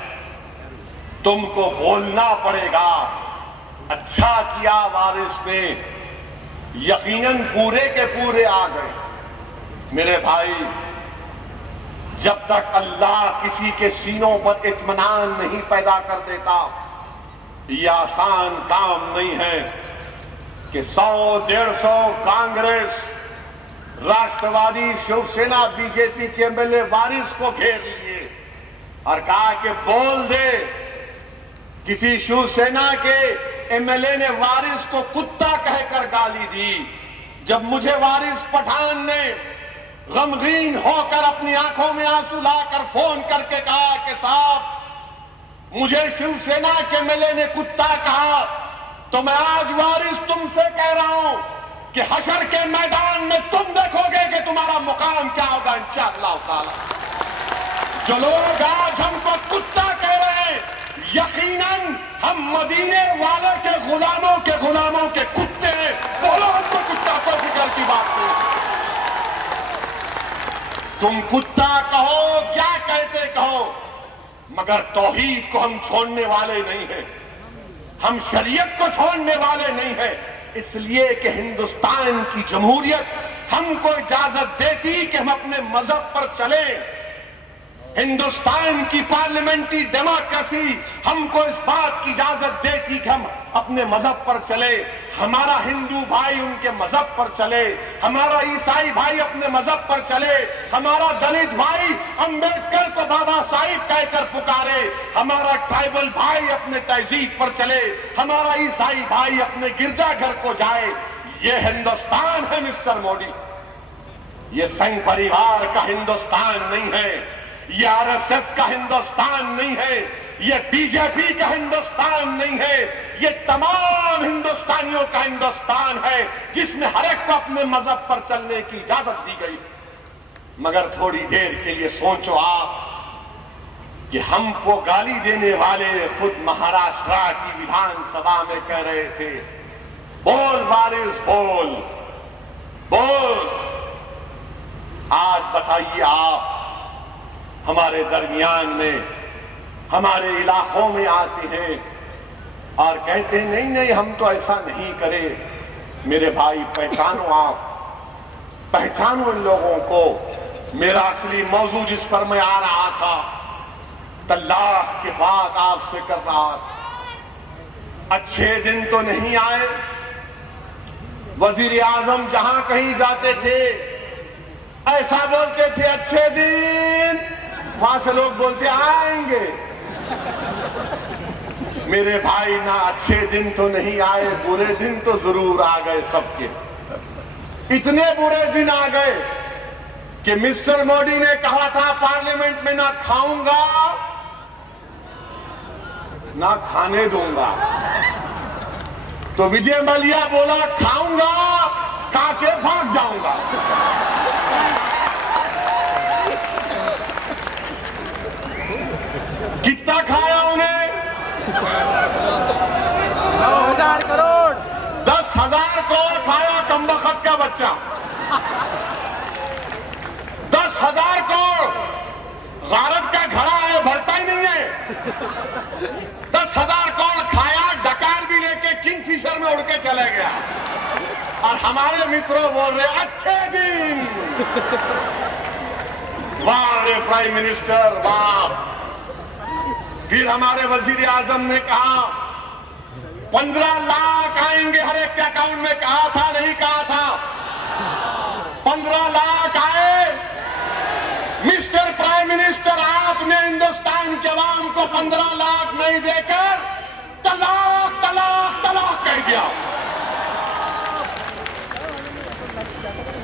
تم کو بولنا پڑے گا۔ اچھا کیا وارث نے یقیناً پورے کے پورے آ گئے. میرے بھائی، جب تک اللہ کسی کے سینوں پر اطمینان نہیں پیدا کر دیتا، یہ آسان کام نہیں ہے کہ 100-150 کانگریس، راشٹروادی، شیو سینا، بی جے پی کے ایم ایل اے وارث کو گھیر لیے اور کہا کہ بول دے. کسی شیو سینا کے ایم ایل اے نے وارث کو کتا کہہ کر گالی دی. جب مجھے وارث پٹھان نے غمگین ہو کر اپنی آنکھوں میں آنسو لا کر فون کر کے کہا کہ صاحب مجھے شیو سینا کے ایم ایل اے نے کتا کہا، تو میں آج وارث تم سے کہہ رہا ہوں کہ حشر کے میدان میں تم دیکھو گے کہ تمہارا مقام کیا ہوگا انشاءاللہ تعالی. جو لوگ آج ہم کو کتا کہہ رہے ہیں، یقیناً ہم مدینے والے کے غلاموں کے کتے ہیں. بولو ہم کو کتا، کوئی فکر کی بات نہیں. تم کتا کہو، کیا کہتے کہو، مگر توحید کو ہم چھوڑنے والے نہیں ہیں، ہم شریعت کو چھوڑنے والے نہیں ہیں. اس لیے کہ ہندوستان کی جمہوریت ہم کو اجازت دیتی کہ ہم اپنے مذہب پر چلیں. ہندوستان کی پارلیمنٹری ڈیموکریسی ہم کو اس بات کی اجازت دیتی کہ ہم اپنے مذہب پر چلے. ہمارا ہندو بھائی ان کے مذہب پر چلے، ہمارا عیسائی بھائی اپنے مذہب پر چلے، ہمارا دلت بھائی امبیڈکر کو بابا صاحب کہہ کر پکارے، ہمارا ٹرائبل بھائی اپنے تہذیب پر چلے، ہمارا عیسائی بھائی اپنے گرجا گھر کو جائے. یہ ہندوستان ہے مسٹر مودی. یہ سنگھ پریوار کا ہندوستان نہیں ہے، یہ آر ایس ایس کا ہندوستان نہیں ہے، یہ بی جے پی کا ہندوستان نہیں ہے. یہ تمام ہندوستانیوں کا ہندوستان ہے جس میں ہر ایک کو اپنے مذہب پر چلنے کی اجازت دی گئی. مگر تھوڑی دیر کے لیے سوچو آپ کہ ہم کو گالی دینے والے خود مہاراشٹرا کی ویدھان سبھا میں کہہ رہے تھے، بول وارث بول بول. آج بتائیے آپ ہمارے درمیان میں، ہمارے علاقوں میں آتے ہیں اور کہتے ہیں نہیں ہم تو ایسا نہیں کرے. میرے بھائی پہچانو، آپ پہچانو ان لوگوں کو. میرا اصلی موضوع جس پر میں آ رہا تھا، طلاق کی بات آپ سے کر رہا تھا. اچھے دن تو نہیں آئے. وزیر اعظم جہاں کہیں جاتے تھے ایسا بولتے تھے اچھے دن، وہاں سے لوگ بولتے آئیں گے. میرے بھائی نہ اچھے دن تو نہیں آئے، برے دن تو ضرور آ گئے سب کے. اتنے برے دن آ گئے کہ مسٹر مودی نے کہا تھا پارلیمنٹ میں نہ کھاؤں گا نہ کھانے دوں گا، تو وجے ملیا بولا کھاؤں گا کھا کے بھاگ جاؤں گا. کتنا کھایا انہیں؟ 9,000 کروڑ. 10,000 کروڑ کھایا کمبخت کا بچہ. 10,000 کروڑ غارت کا گھڑا ہے، بھرتا ہی نہیں ہے. 10,000 کروڑ کھایا، ڈکار بھی لے کے کنگ فشر میں اڑ کے چلے گیا. اور ہمارے متروں بول رہے اچھے دن. واہ پرائم منسٹر واہ. پھر ہمارے وزیر اعظم نے کہا 15 لاکھ آئیں گے ہر ایک کے اکاؤنٹ میں. کہا تھا نہیں کہا تھا؟ 15 لاکھ آئے. مسٹر پرائم منسٹر، آپ نے ہندوستان کے عوام کو 15 لاکھ نہیں دے کر طلاق طلاق طلاق کہہ دیا.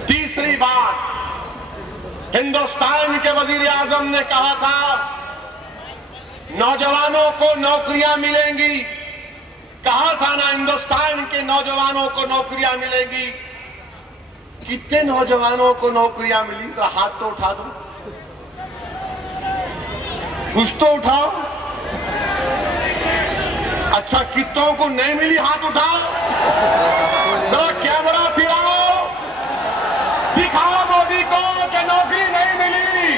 تیسری بات، ہندوستان کے وزیر اعظم نے کہا تھا نوجوانوں کو نوکریاں ملیں گی. کہا تھا نا ہندوستان کے نوجوانوں کو نوکریاں ملیں گی. کتنے نوجوانوں کو نوکریاں ملی؟ تو ہاتھ تو اٹھا دو، کچھ تو اٹھاؤ. اچھا کتوں کو نہیں ملی ہاتھ اٹھاؤ. ذرا کیمرہ پھراؤ، دکھاؤ مودی کو کہ نوکری نہیں ملی.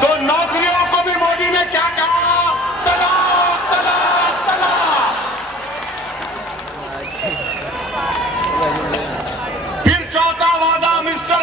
تو نوکریوں کو بھی مودی نے کیا کہا؟ طلاق طلاق طلاق.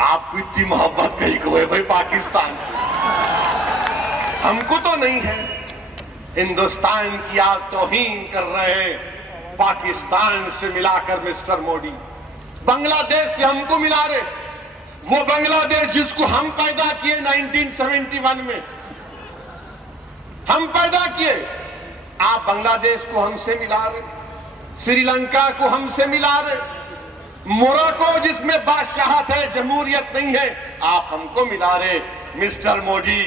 آپ کو اتنی محبت کہیں کو ہے بھائی پاکستان سے؟ ہم کو تو نہیں ہے. ہندوستان کی آپ توہین کر رہے ہیں پاکستان سے ملا کر مسٹر مودی. بنگلہ دیش سے ہم کو ملا رہے, وہ بنگلہ دیش جس کو ہم پیدا کیے 1971 میں ہم پیدا کیے, آپ بنگلہ دیش کو ہم سے ملا رہے, سری لنکا کو ہم سے ملا رہے, موراکو جس میں بادشاہت ہے جمہوریت نہیں ہے آپ ہم کو ملا رہے. مسٹر مودی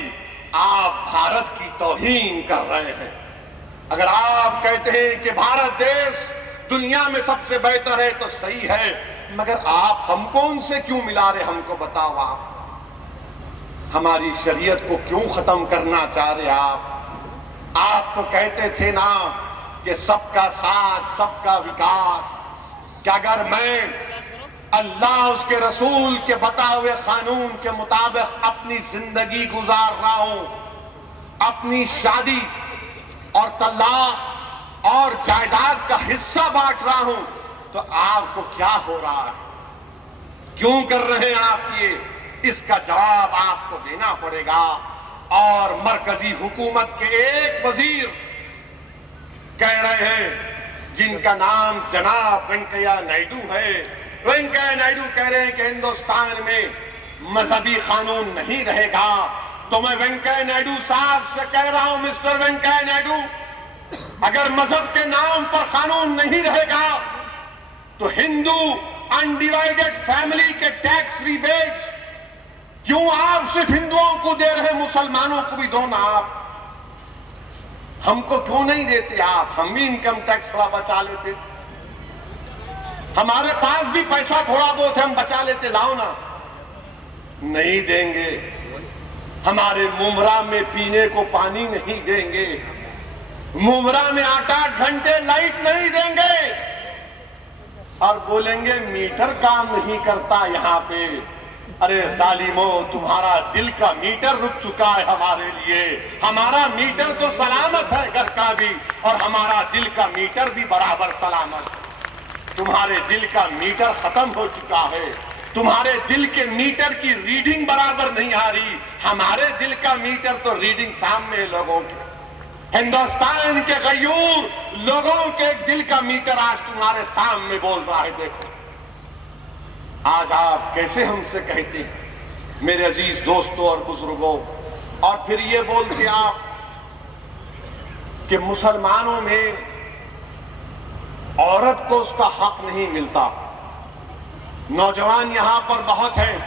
آپ بھارت کی توہین کر رہے ہیں. اگر آپ کہتے ہیں کہ بھارت دیش دنیا میں سب سے بہتر ہے تو صحیح ہے, مگر آپ ہم کو ان سے کیوں ملا رہے؟ ہم کو بتاؤ. آپ ہماری شریعت کو کیوں ختم کرنا چاہ رہے؟ آپ تو کہتے تھے نا کہ سب کا ساتھ سب کا وکاس. کہ اگر میں اللہ اس کے رسول کے بتائے ہوئے قانون کے مطابق اپنی زندگی گزار رہا ہوں, اپنی شادی اور طلاق اور جائیداد کا حصہ بانٹ رہا ہوں, تو آپ کو کیا ہو رہا ہے؟ کیوں کر رہے ہیں آپ یہ؟ اس کا جواب آپ کو دینا پڑے گا. اور مرکزی حکومت کے ایک وزیر کہہ رہے ہیں جن کا نام جناب وینکیا نائیڈو ہے. وینکیا نائیڈو کہہ رہے ہیں کہ ہندوستان میں مذہبی قانون نہیں رہے گا. تو میں وینکیا نائیڈو صاحب سے کہہ رہا ہوں, مسٹر وینکیا نائیڈو, اگر مذہب کے نام پر قانون نہیں رہے گا تو ہندو انڈیوائیڈڈ فیملی کے ٹیکس ریبیٹس کیوں آپ صرف ہندوؤں کو دے رہے, مسلمانوں کو بھی دو نا. آپ ہم کو کیوں نہیں دیتے؟ آپ ہم بھی انکم ٹیکس تھوڑا بچا لیتے, ہمارے پاس بھی پیسہ تھوڑا بہت ہے, ہم بچا لیتے. لاؤ نا. نہیں دیں گے. ہمارے ممرا میں پینے کو پانی نہیں دیں گے, ممرا میں 8-8 گھنٹے لائٹ نہیں دیں گے, اور بولیں گے میٹر کام نہیں کرتا یہاں پہ. ارے ظالمو, تمہارا دل کا میٹر رک چکا ہے ہمارے لیے. ہمارا میٹر تو سلامت ہے گھر کا بھی, اور ہمارا دل کا میٹر بھی برابر سلامت ہے. تمہارے دل کا میٹر ختم ہو چکا ہے. تمہارے دل کے میٹر کی ریڈنگ برابر نہیں آ رہی. ہمارے دل کا میٹر تو ریڈنگ سامنے ہے لوگوں کے. ہندوستان کے غیور لوگوں کے دل کا میٹر آج تمہارے سامنے بول رہا ہے. دیکھو آج آپ کیسے ہم سے کہتے ہیں میرے عزیز دوستوں اور بزرگوں, اور پھر یہ بولتے آپ کہ مسلمانوں میں عورت کو اس کا حق نہیں ملتا. نوجوان یہاں پر بہت ہیں,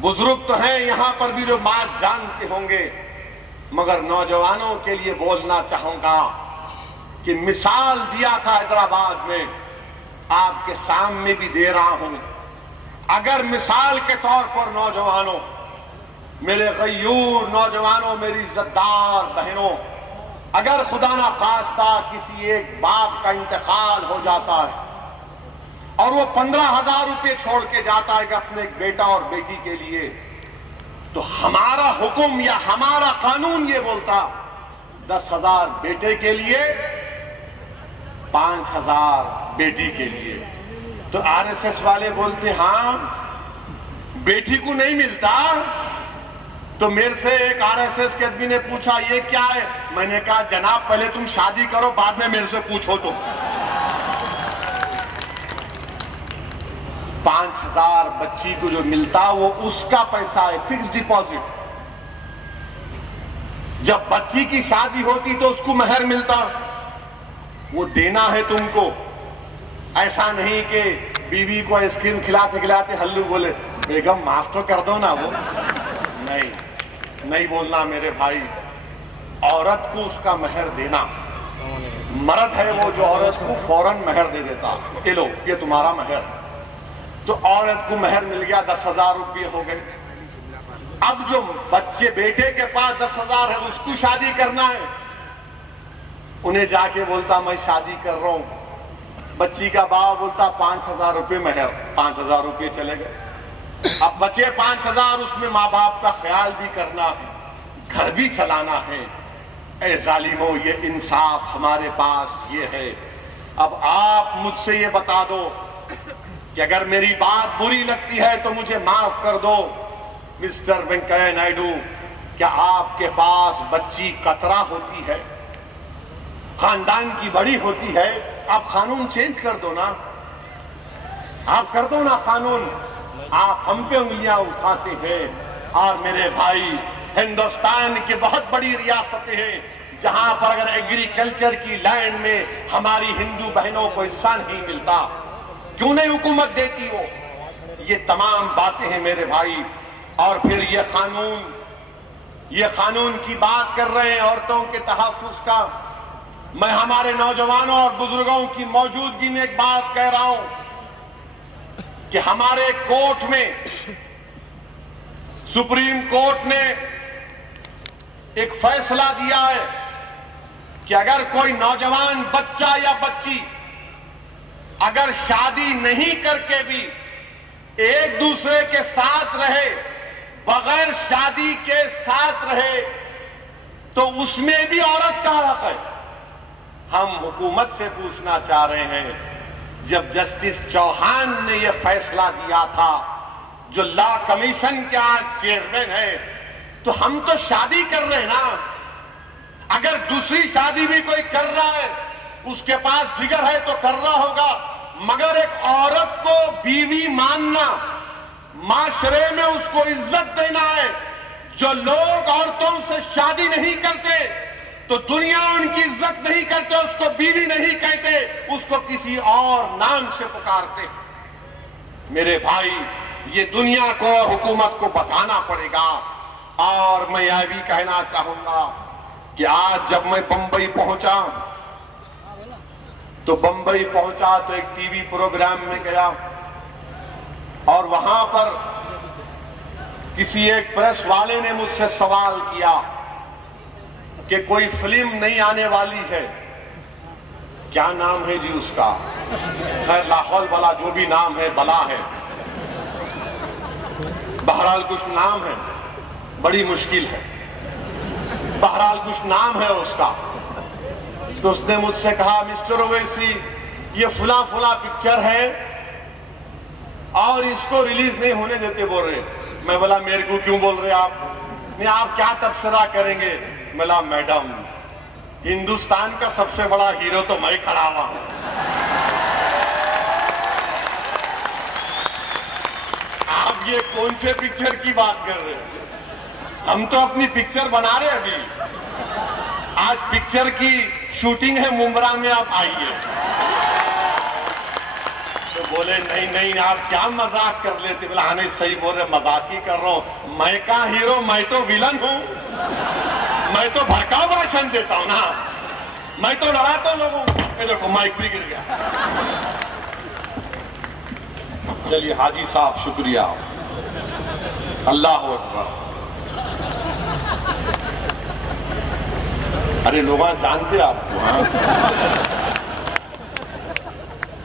بزرگ تو ہیں یہاں پر بھی جو بات جانتے ہوں گے, مگر نوجوانوں کے لیے بولنا چاہوں گا کہ مثال دیا تھا حیدرآباد میں, آپ کے سامنے بھی دے رہا ہوں. اگر مثال کے طور پر نوجوانوں, میرے غیور نوجوانوں, میری عزتدار بہنوں, اگر خدا نہ خواستہ کسی ایک باپ کا انتقال ہو جاتا ہے اور وہ 15,000 روپے چھوڑ کے جاتا ہے کہ اپنے ایک بیٹا اور بیٹی کے لیے, تو ہمارا حکم یا ہمارا قانون یہ بولتا 10,000 بیٹے کے لیے, 5,000 بیٹی کے لیے. تو RSS والے بولتے ہاں بیٹی کو نہیں ملتا. تو میرے سے ایک RSS کے آدمی نے پوچھا یہ کیا ہے؟ میں نے کہا جناب پہلے تم شادی کرو, بعد میں میرے سے پوچھو. تو 5,000 بچی کو جو ملتا وہ اس کا پیسہ ہے, فکس ڈپازٹ. جب بچی کی شادی ہوتی تو اس کو مہر ملتا, وہ دینا ہے تم کو. ایسا نہیں کہ بیوی کو آئس کریم کھلاتے کھلاتے ہلو بولے بیگم معاف تو کر دو نا. وہ نہیں بولنا میرے بھائی. عورت کو اس کا مہر دینا. مرد ہے وہ جو عورت کو فوراً مہر دے دیتا, یہ لو یہ تمہارا مہر. تو عورت کو مہر مل گیا, 10,000 روپے ہو گئے. اب جو بچے بیٹے کے پاس 10,000 ہے اس کو شادی کرنا ہے, انہیں جا کے بولتا میں شادی کر رہا ہوں. بچی کا باپ بولتا 5,000 روپے مہر, 5,000 روپے چلے گئے. اب بچے 5,000, اس میں ماں باپ کا خیال بھی کرنا ہے, گھر بھی چلانا ہے. اے ظالمو, یہ انصاف ہمارے پاس یہ ہے. اب آپ مجھ سے یہ بتا دو کہ اگر میری بات بری لگتی ہے تو مجھے معاف کر دو. مسٹر وینکیا نائیڈو، کیا آپ کے پاس بچی قطرہ ہوتی ہے؟ خاندان کی بڑی ہوتی ہے؟ آپ قانون چینج کر دو نا. آپ کر دو نا قانون. آپ ہم پہ انگلیاں اٹھاتے ہیں. اور میرے بھائی، ہندوستان کی بہت بڑی ریاستیں ہیں جہاں پر اگر ایگریکلچر کی لینڈ میں ہماری ہندو بہنوں کو حصہ نہیں ملتا، کیوں نہیں حکومت دیتی ہو؟ یہ تمام باتیں ہیں میرے بھائی. اور پھر یہ قانون کی بات کر رہے ہیں عورتوں کے تحفظ کا. میں ہمارے نوجوانوں اور بزرگوں کی موجودگی میں ایک بات کہہ رہا ہوں کہ ہمارے کورٹ میں، سپریم کورٹ نے ایک فیصلہ دیا ہے کہ اگر کوئی نوجوان بچہ یا بچی اگر شادی نہیں کر کے بھی ایک دوسرے کے ساتھ رہے، بغیر شادی کے ساتھ رہے، تو اس میں بھی عورت کا حق ہے. ہم حکومت سے پوچھنا چاہ رہے ہیں، جب جسٹس چوہان نے یہ فیصلہ دیا تھا، جو لا کمیشن کے آج چیئرمین ہے، تو ہم تو شادی کر رہے ہیں نا. اگر دوسری شادی بھی کوئی کر رہا ہے، اس کے پاس جگر ہے تو کر رہا ہوگا، مگر ایک عورت کو بیوی ماننا، معاشرے میں اس کو عزت دینا ہے. جو لوگ عورتوں سے شادی نہیں کرتے تو دنیا ان کی عزت نہیں کرتے، اس کو بیوی نہیں کہتے، اس کو کسی اور نام سے پکارتے. میرے بھائی، یہ دنیا کو اور حکومت کو بتانا پڑے گا. اور میں یہ بھی کہنا چاہوں گا کہ آج جب میں بمبئی پہنچا تو ایک ٹی وی پروگرام میں گیا، اور وہاں پر کسی ایک پریس والے نے مجھ سے سوال کیا کہ کوئی فلم نہیں آنے والی ہے، کیا نام ہے جی اس کا؟ خیر لاہور والا جو بھی نام ہے بلا ہے، بہرحال کچھ نام ہے، بڑی مشکل ہے، بہرحال کچھ نام ہے اس کا. تو اس نے مجھ سے کہا، مسٹر اویسی یہ فلاں پکچر ہے اور اس کو ریلیز نہیں ہونے دیتے بول رہے. میں بولا میرے کو کیوں بول رہے آپ؟ نہیں آپ کیا تبصرہ کریں گے؟ میں بولا میڈم، ہندوستان کا سب سے بڑا ہیرو تو میں کھڑا ہوا ہوں. آپ یہ کون سے پکچر کی بات کر رہے ہیں؟ ہم تو اپنی پکچر بنا رہے ابھی. آج پکچر کی شوٹنگ ہے ممبرا میں، آپ آئیے. تو بولے نہیں آپ کیا مذاق کر لیتے؟ بولا ہاں نہیں صحیح بول رہے، مذاق ہی کر رہا ہوں. میں کہاں ہیرو، میں تو ویلن ہوں. میں تو بھڑکاؤ بھاشن دیتا ہوں نا، میں تو لڑاتا ہوں لوگوں کو. دیکھو مائک بھی گر گیا. چلیے حاجی صاحب شکریہ. اللہ اکبر. ارے لوگ جانتے آپ کو.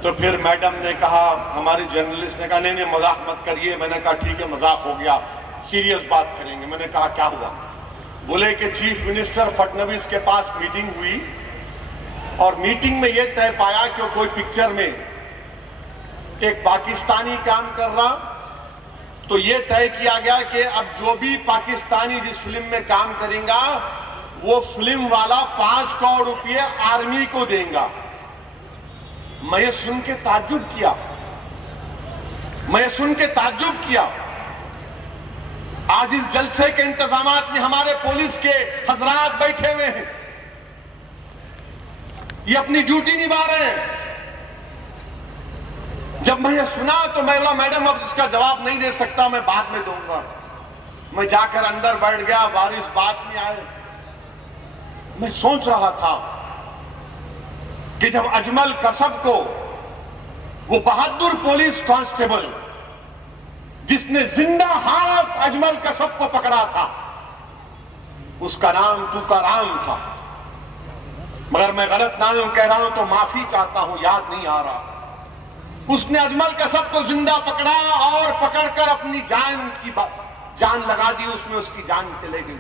تو پھر میڈم نے کہا، ہماری جرنلسٹ نے کہا نہیں مذاق مت کریے. میں نے کہا ٹھیک ہے مذاق ہو گیا، سیریس بات کریں گے. میں نے کہا کیا ہوا؟ بولے کہ چیف منسٹر فڈنویس کے پاس میٹنگ ہوئی، اور میٹنگ میں یہ طے پایا کہ کوئی پکچر میں ایک پاکستانی کام کر رہا، تو یہ طے کیا گیا کہ اب جو بھی پاکستانی جس فلم میں کام کریں گا، وہ فلم والا 5 کروڑ روپے آرمی کو دیں گا. میں یہ سن کے تعجب کیا. آج اس جلسے کے انتظامات میں ہمارے پولیس کے حضرات بیٹھے ہوئے ہیں، یہ اپنی ڈیوٹی نبھا رہے ہیں. جب میں یہ سنا تو میں بولا میڈم اب اس کا جواب نہیں دے سکتا، میں بعد میں دوں گا. میں جا کر اندر بیٹھ گیا. وارث بات میں آئے. میں سوچ رہا تھا کہ جب اجمل کسب کو، وہ بہادر پولیس کانسٹیبل جس نے زندہ ہاتھ اجمل کسب کو پکڑا تھا، اس کا نام توکارام تھا، مگر میں غلط نام کہہ رہا ہوں تو معافی چاہتا ہوں، یاد نہیں آ رہا. اس نے اجمل کسب کو زندہ پکڑا اور پکڑ کر اپنی جان لگا دی. اس میں اس کی جان چلے گئی.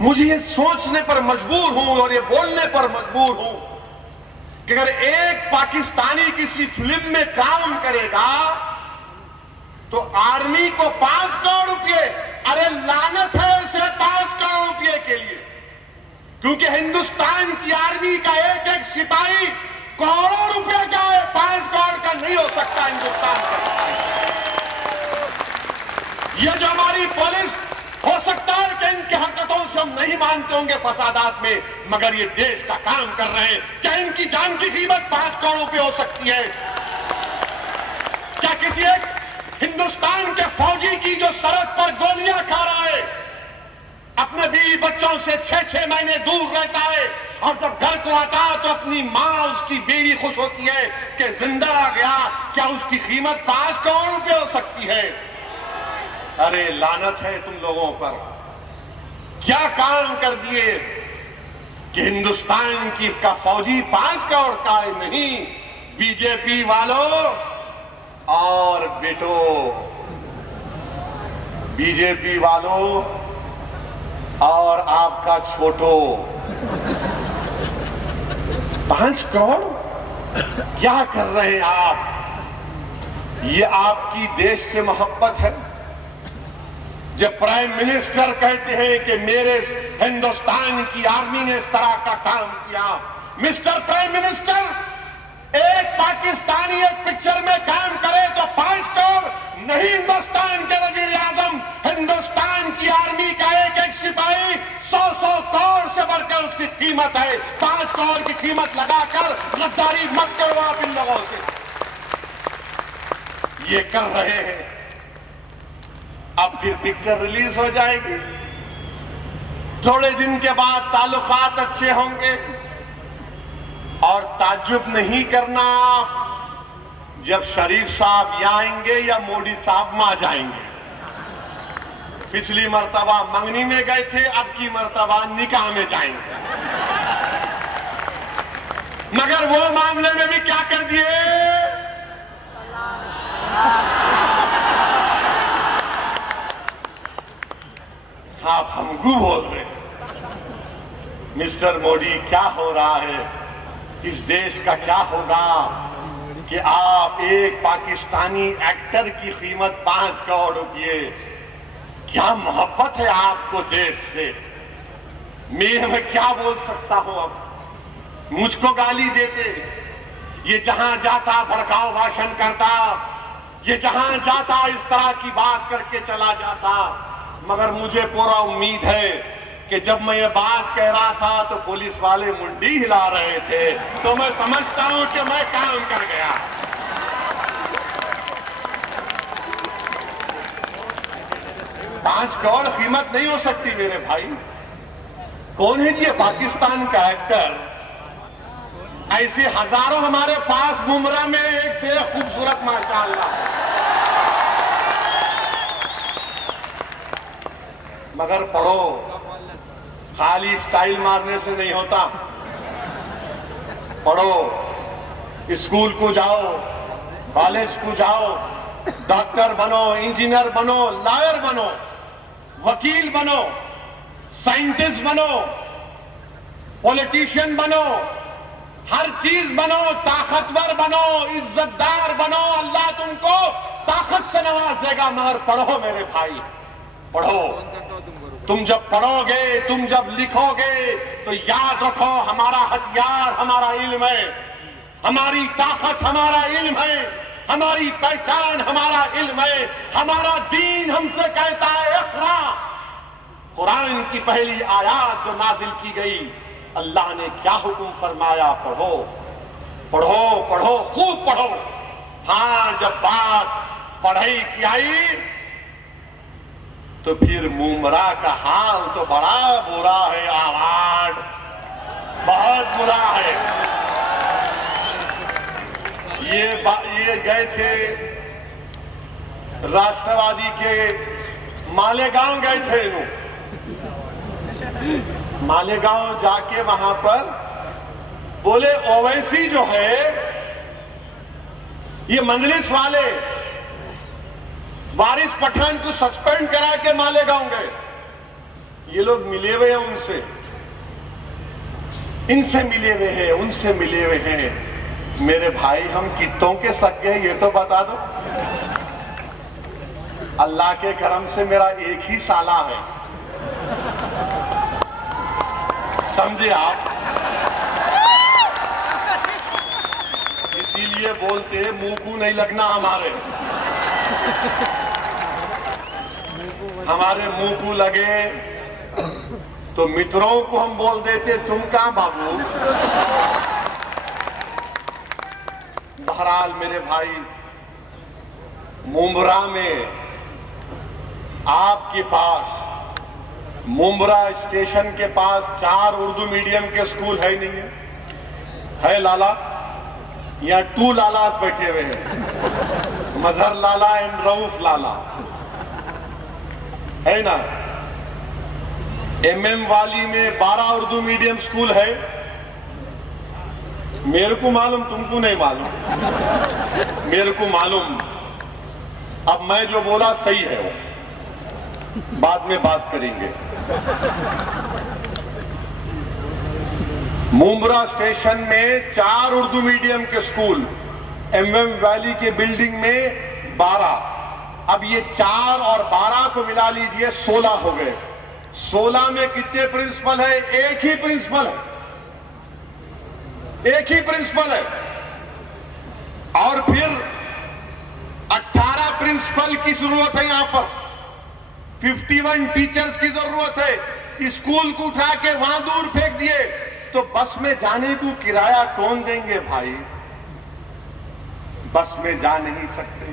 مجھے یہ سوچنے پر مجبور ہوں اور یہ بولنے پر مجبور ہوں کہ اگر ایک پاکستانی کسی فلم میں کام کرے گا تو آرمی کو 5 کروڑ روپئے، ارے لعنت ہے اسے 5 کروڑ روپئے کے لیے، کیونکہ ہندوستان کی آرمی کا ایک ایک سپاہی کروڑوں روپے کا ہے، 5 کروڑ کا نہیں ہو سکتا ہندوستان کا۔ یہ جو ہماری پولیس ہو سکتا ہے کہ ان کی حرکتوں سے ہم نہیں مانتے ہوں گے فسادات میں، مگر یہ دیش کا کام کر رہے ہیں۔ کیا ان کی جان کی قیمت 5 کروڑ روپے ہو سکتی ہے؟ کیا کسی ایک ہندوستان کے فوجی کی جو سرحد پر گولیاں کھا رہا ہے، اپنے بیوی بچوں سے 6 مہینے دور رہتا ہے، اور جب گھر کو آتا تو اپنی ماں اس کی بیوی خوش ہوتی ہے کہ زندہ آ گیا، کیا اس کی قیمت 5 کروڑ روپے ہو سکتی ہے؟ ارے لعنت ہے تم لوگوں پر، کیا کام کر دیے کہ ہندوستان کا فوجی 5 کروڑ کا ہے؟ نہیں، بی جے پی والوں اور بیٹو، بی جے پی والوں اور آپ کا چھوٹو، 5 کروڑ کیا کر رہے ہیں آپ؟ یہ آپ کی دیش سے محبت ہے؟ جب پرائم منسٹر کہتے ہیں کہ میرے ہندوستان کی آرمی نے اس طرح کا کام کیا، مسٹر پرائم منسٹر، ایک پاکستانی ایک پکچر میں کام کرے تو 5 کروڑ نہیں، ہندوستان کے وزیر اعظم، ہندوستان کی آرمی کا ایک ایک سپاہی 100 کروڑ سے بڑھ کر اس کی قیمت ہے۔ 5 کروڑ کی قیمت لگا کر غداری مت کرو آپ ان لوگوں سے، یہ کر رہے ہیں۔ اب پھر پکچر ریلیز ہو جائے گی، تھوڑے دن کے بعد تعلقات اچھے ہوں گے، اور تعجب نہیں کرنا جب شریف صاحب یہاں آئیں گے یا مودی صاحب وہاں جائیں گے۔ پچھلی مرتبہ منگنی میں گئے تھے، اب کی مرتبہ نکاح میں جائیں گے، مگر وہ معاملے میں بھی کیا کر دیے؟ آپ ہم کو بول رہے ہیں، مسٹر مودی کیا ہو رہا ہے؟ اس دیش کا کیا ہوگا کہ آپ ایک پاکستانی ایکٹر کی قیمت 5 کروڑ روپئے؟ کیا محبت ہے آپ کو دیش سے؟ میں کیا بول سکتا ہوں؟ اب مجھ کو گالی دیتے، یہ جہاں جاتا بھڑکاؤ بھاشن کرتا، یہ جہاں جاتا اس طرح کی بات کر کے چلا جاتا، مگر مجھے پورا امید ہے کہ جب میں یہ بات کہہ رہا تھا تو پولیس والے منڈی ہلا رہے تھے، تو میں سمجھتا ہوں کہ میں کام کر گیا۔ پانچ کروڑ قیمت نہیں ہو سکتی میرے بھائی۔ کون ہے جی یہ پاکستان کا ایکٹر؟ ایسے ہزاروں ہمارے پاس گمراہ میں ایک سے ایک خوبصورت ماشاءاللہ، مگر پڑھو، خالی سٹائل مارنے سے نہیں ہوتا، پڑھو، اسکول کو جاؤ، کالج کو جاؤ، ڈاکٹر بنو، انجینئر بنو، لائر بنو، وکیل بنو، سائنٹسٹ بنو، پولیٹیشین بنو، ہر چیز بنو، طاقتور بنو، عزت دار بنو، اللہ تم کو طاقت سے نوازے گا، مگر پڑھو میرے بھائی، پڑھو۔ تم جب پڑھو گے، تم جب لکھو گے تو یاد رکھو ہمارا ہتھیار ہمارا علم ہے، ہماری طاقت ہمارا علم ہے، ہماری پہچان ہمارا علم ہے، ہمارا دین ہم سے کہتا ہے اقرا۔ قرآن کی پہلی آیات جو نازل کی گئی، اللہ نے کیا حکم فرمایا؟ پڑھو پڑھو پڑھو، خوب پڑھو۔ ہاں جب بات پڑھائی کی آئی تو پھر مومرا کا حال تو بڑا برا ہے، آوارڈ بہت برا ہے۔ یہ گئے تھے راشٹروادی کے مالیگاؤں گئے تھے، مالیگاؤں جا کے وہاں پر بولے اویسی جو ہے، یہ مجلس والے وارث پٹھان کو سسپینڈ کرا کے مالیگاؤں گئے، یہ لوگ ملے ہوئے ہیں ان سے، ان سے ملے ہوئے ہیں, ان سے ملے ہوئے ہیں. میرے بھائی ہم کتوں کے سگے ہیں یہ تو بتا دو. اللہ کے کرم سے میرا ایک ہی سالہ ہے, سمجھے آپ. اسی لیے بولتے منہ کو نہیں لگنا ہمارے منہ کو لگے تو متروں کو ہم بول دیتے تم کہاں بابو. بہرحال میرے بھائی, ممبرا میں آپ کے پاس, ممبرا اسٹیشن کے پاس 4 اردو میڈیم کے سکول ہے نہیں ہے لالا؟ یہاں 2 لالاز بیٹھے ہوئے ہیں, مظہر لالا اینڈ رؤف لالا, ہے نا. ایم والی میں 12 اردو میڈیم سکول ہے. میرے کو معلوم, تم کو نہیں معلوم, میرے کو معلوم. اب میں جو بولا صحیح ہے, وہ بعد میں بات کریں گے. ممبرا اسٹیشن میں 4 اردو میڈیم کے سکول, ایم ویلی کے بلڈنگ میں 12. اب یہ 4 اور 12 کو ملا لیجئے 16 ہو گئے. 16 میں کتنے پرنسپل ہے؟ ایک ہی پرنسپل ہے, ایک ہی پرنسپل ہے. اور پھر 18 پرنسپل کی ضرورت ہے یہاں پر, 51 ٹیچرز کی ضرورت ہے. اسکول کو اٹھا کے وہاں دور پھینک دیے تو بس میں جانے کو کرایہ کون دیں گے بھائی؟ بس میں جا نہیں سکتے.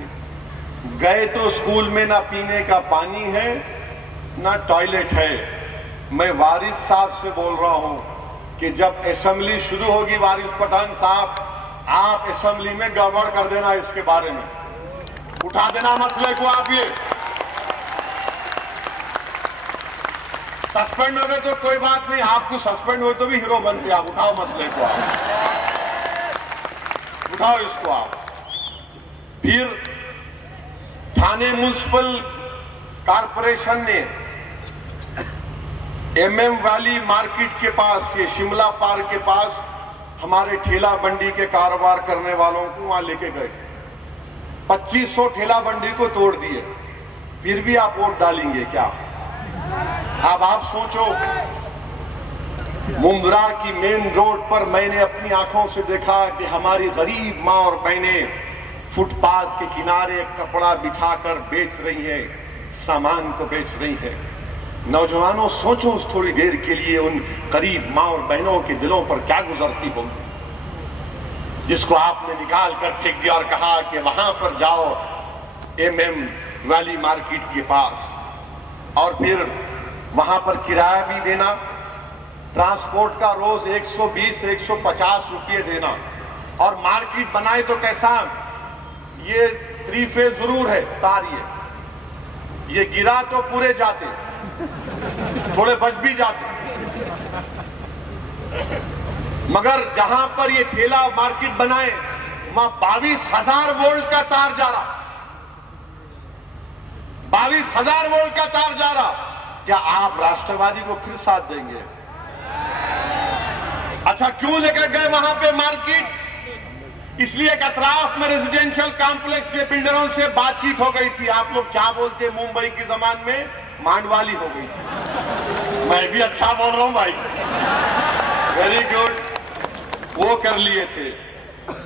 گئے تو اسکول میں نہ پینے کا پانی ہے نہ ٹوائلٹ ہے. میں وارث صاحب سے بول رہا ہوں کہ جب اسمبلی شروع ہوگی وارث پٹھان صاحب, آپ اسمبلی میں گڑبڑ کر دینا, اس کے بارے میں اٹھا دینا مسئلے کو. آپ یہ سسپینڈ ہو گئے تو کوئی بات نہیں, آپ کو سسپینڈ ہوئے تو بھی ہیرو بنتے. آپ اٹھاؤ مسئلے کو, آپ اٹھاؤ اس کو. آپ پھر تھانے میونسپل کارپوریشن نے ایم ویلی مارکیٹ کے پاس, یہ شملہ پارک کے پاس, ہمارے ٹھیلا بنڈی کے کاروبار کرنے والوں کو وہاں لے کے گئے. 2500 ٹھیلا بنڈی کو توڑ دیے. پھر بھی آپ ووٹ ڈالیں گے کیا؟ اب آپ سوچو. ممبرا کی مین روڈ پر میں نے اپنی آنکھوں سے دیکھا کہ ہماری غریب ماں اور بہنیں فٹ پاتھ کے کنارے کپڑا بچھا کر بیچ رہی ہیں, سامان کو بیچ رہی ہیں. نوجوانوں سوچو اس تھوڑی دیر کے لیے ان غریب ماں اور بہنوں کے دلوں پر کیا گزرتی ہوگی, جس کو آپ نے نکال کر پھینک دیا اور کہا کہ وہاں پر جاؤ ایم ویلی مارکیٹ کے پاس, اور پھر وہاں پر کرایہ بھی دینا, ٹرانسپورٹ کا روز 120-150 روپے دینا, اور مارکیٹ بنائے تو کیسا, یہ 3 فیز ضرور ہے تار, یہ گرا تو پورے جاتے, تھوڑے بچ بھی جاتے, مگر جہاں پر یہ ٹھیلا مارکیٹ بنائے وہاں 22,000 وولٹ کا تار جا رہا, 22,000 وولٹ کا تار جا رہا. کیا آپ راشٹروادی کو پھر ساتھ دیں گے؟ اچھا کیوں لے کر گئے وہاں پہ مارکیٹ؟ اس لیے کہ اطراف میں ریزیڈینشل کمپلیکس کے بلڈروں سے بات چیت ہو گئی تھی. آپ لوگ کیا بولتے ممبئی کی زبان میں؟ مانڈوالی ہو گئی تھی. میں بھی اچھا بول رہا ہوں بھائی, ویری گڈ. وہ کر لیے تھے.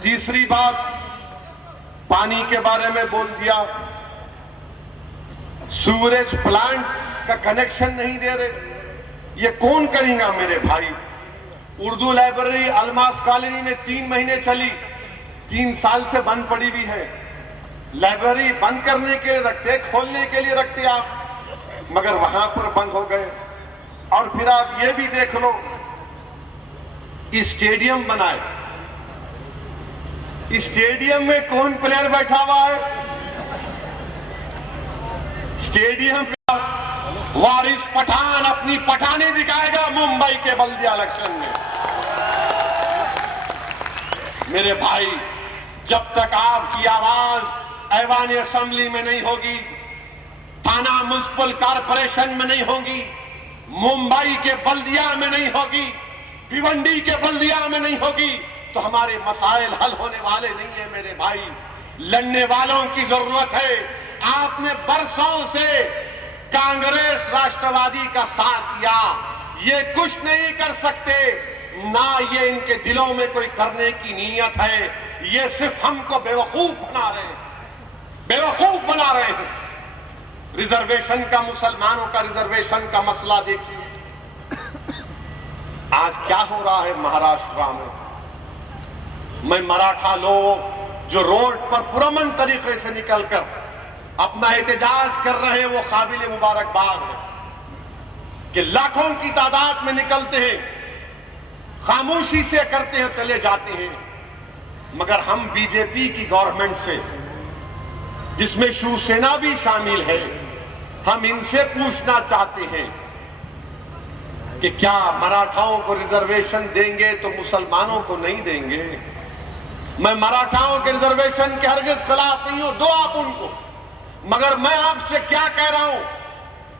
تیسری بات, پانی کے بارے میں بول دیا. سیوریج پلانٹ کا کنیکشن نہیں دے رہے. یہ کون کرے گا میرے بھائی؟ اردو لائبریری الماس کالونی میں 3 مہینے چلی, 3 سال سے بند پڑی ہوئی ہے. لائبریری بند کرنے کے لیے رکھتے, کھولنے کے لیے رکھتے آپ, مگر وہاں پر بند ہو گئے. اور پھر آپ یہ بھی دیکھ لو, اسٹیڈیم بنائے, اسٹیڈیم میں کون پلیئر بیٹھا ہوا ہے؟ اسٹیڈیم پہ وارث پٹھان اپنی پٹھانی دکھائے گا ممبئی کے بلدیہ الیکشن میں. میرے بھائی, جب تک آپ کی آواز ایوان اسمبلی میں نہیں ہوگی, تھانہ میونسپل کارپوریشن میں نہیں ہوگی, ممبئی کے بلدیہ میں نہیں ہوگی, بھیونڈی کے بلدیا میں نہیں ہوگی تو ہمارے مسائل حل ہونے والے نہیں ہیں میرے بھائی. لڑنے والوں کی ضرورت ہے. آپ نے برسوں سے کانگریس راشٹروادی کا ساتھ دیا. یہ کچھ نہیں کر سکتے، نہ یہ ان کے دلوں میں کوئی کرنے کی نیت ہے. یہ صرف ہم کو بیوقوف بنا رہے ہیں، بیوقوف بنا رہے ہیں. ریزرویشن کا، مسلمانوں کا ریزرویشن کا مسئلہ دیکھیے آج کیا ہو رہا ہے مہاراشٹر میں مراٹھا لوگ جو روڈ پر پرامن طریقے سے نکل کر اپنا احتجاج کر رہے ہیں وہ قابل مبارکباد ہے کہ لاکھوں کی تعداد میں نکلتے ہیں، خاموشی سے کرتے ہیں، چلے جاتے ہیں. مگر ہم بی جے پی کی گورنمنٹ سے، جس میں شیو سینا بھی شامل ہے، ہم ان سے پوچھنا چاہتے ہیں کہ کیا مراٹھاؤں کو ریزرویشن دیں گے تو مسلمانوں کو نہیں دیں گے؟ میں مراٹھاؤں کے ریزرویشن کے ہرگز خلاف نہیں ہوں، دو آپ ان کو. مگر میں آپ سے کیا کہہ رہا ہوں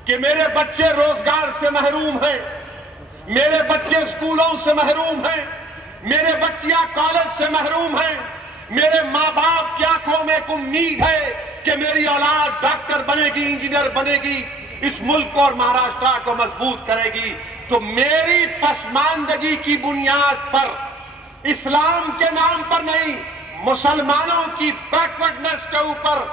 کہ میرے بچے روزگار سے محروم ہیں، میرے بچے اسکولوں سے محروم ہیں، میرے بچیاں کالج سے محروم ہیں. میرے ماں باپ کی آنکھوں میں ایک امید ہے کہ میری اولاد ڈاکٹر بنے گی، انجینئر بنے گی، اس ملک کو اور مہاراشٹر کو مضبوط کرے گی. تو میری پسماندگی کی بنیاد پر، اسلام کے نام پر نہیں، مسلمانوں کی بیکورڈنس کے اوپر،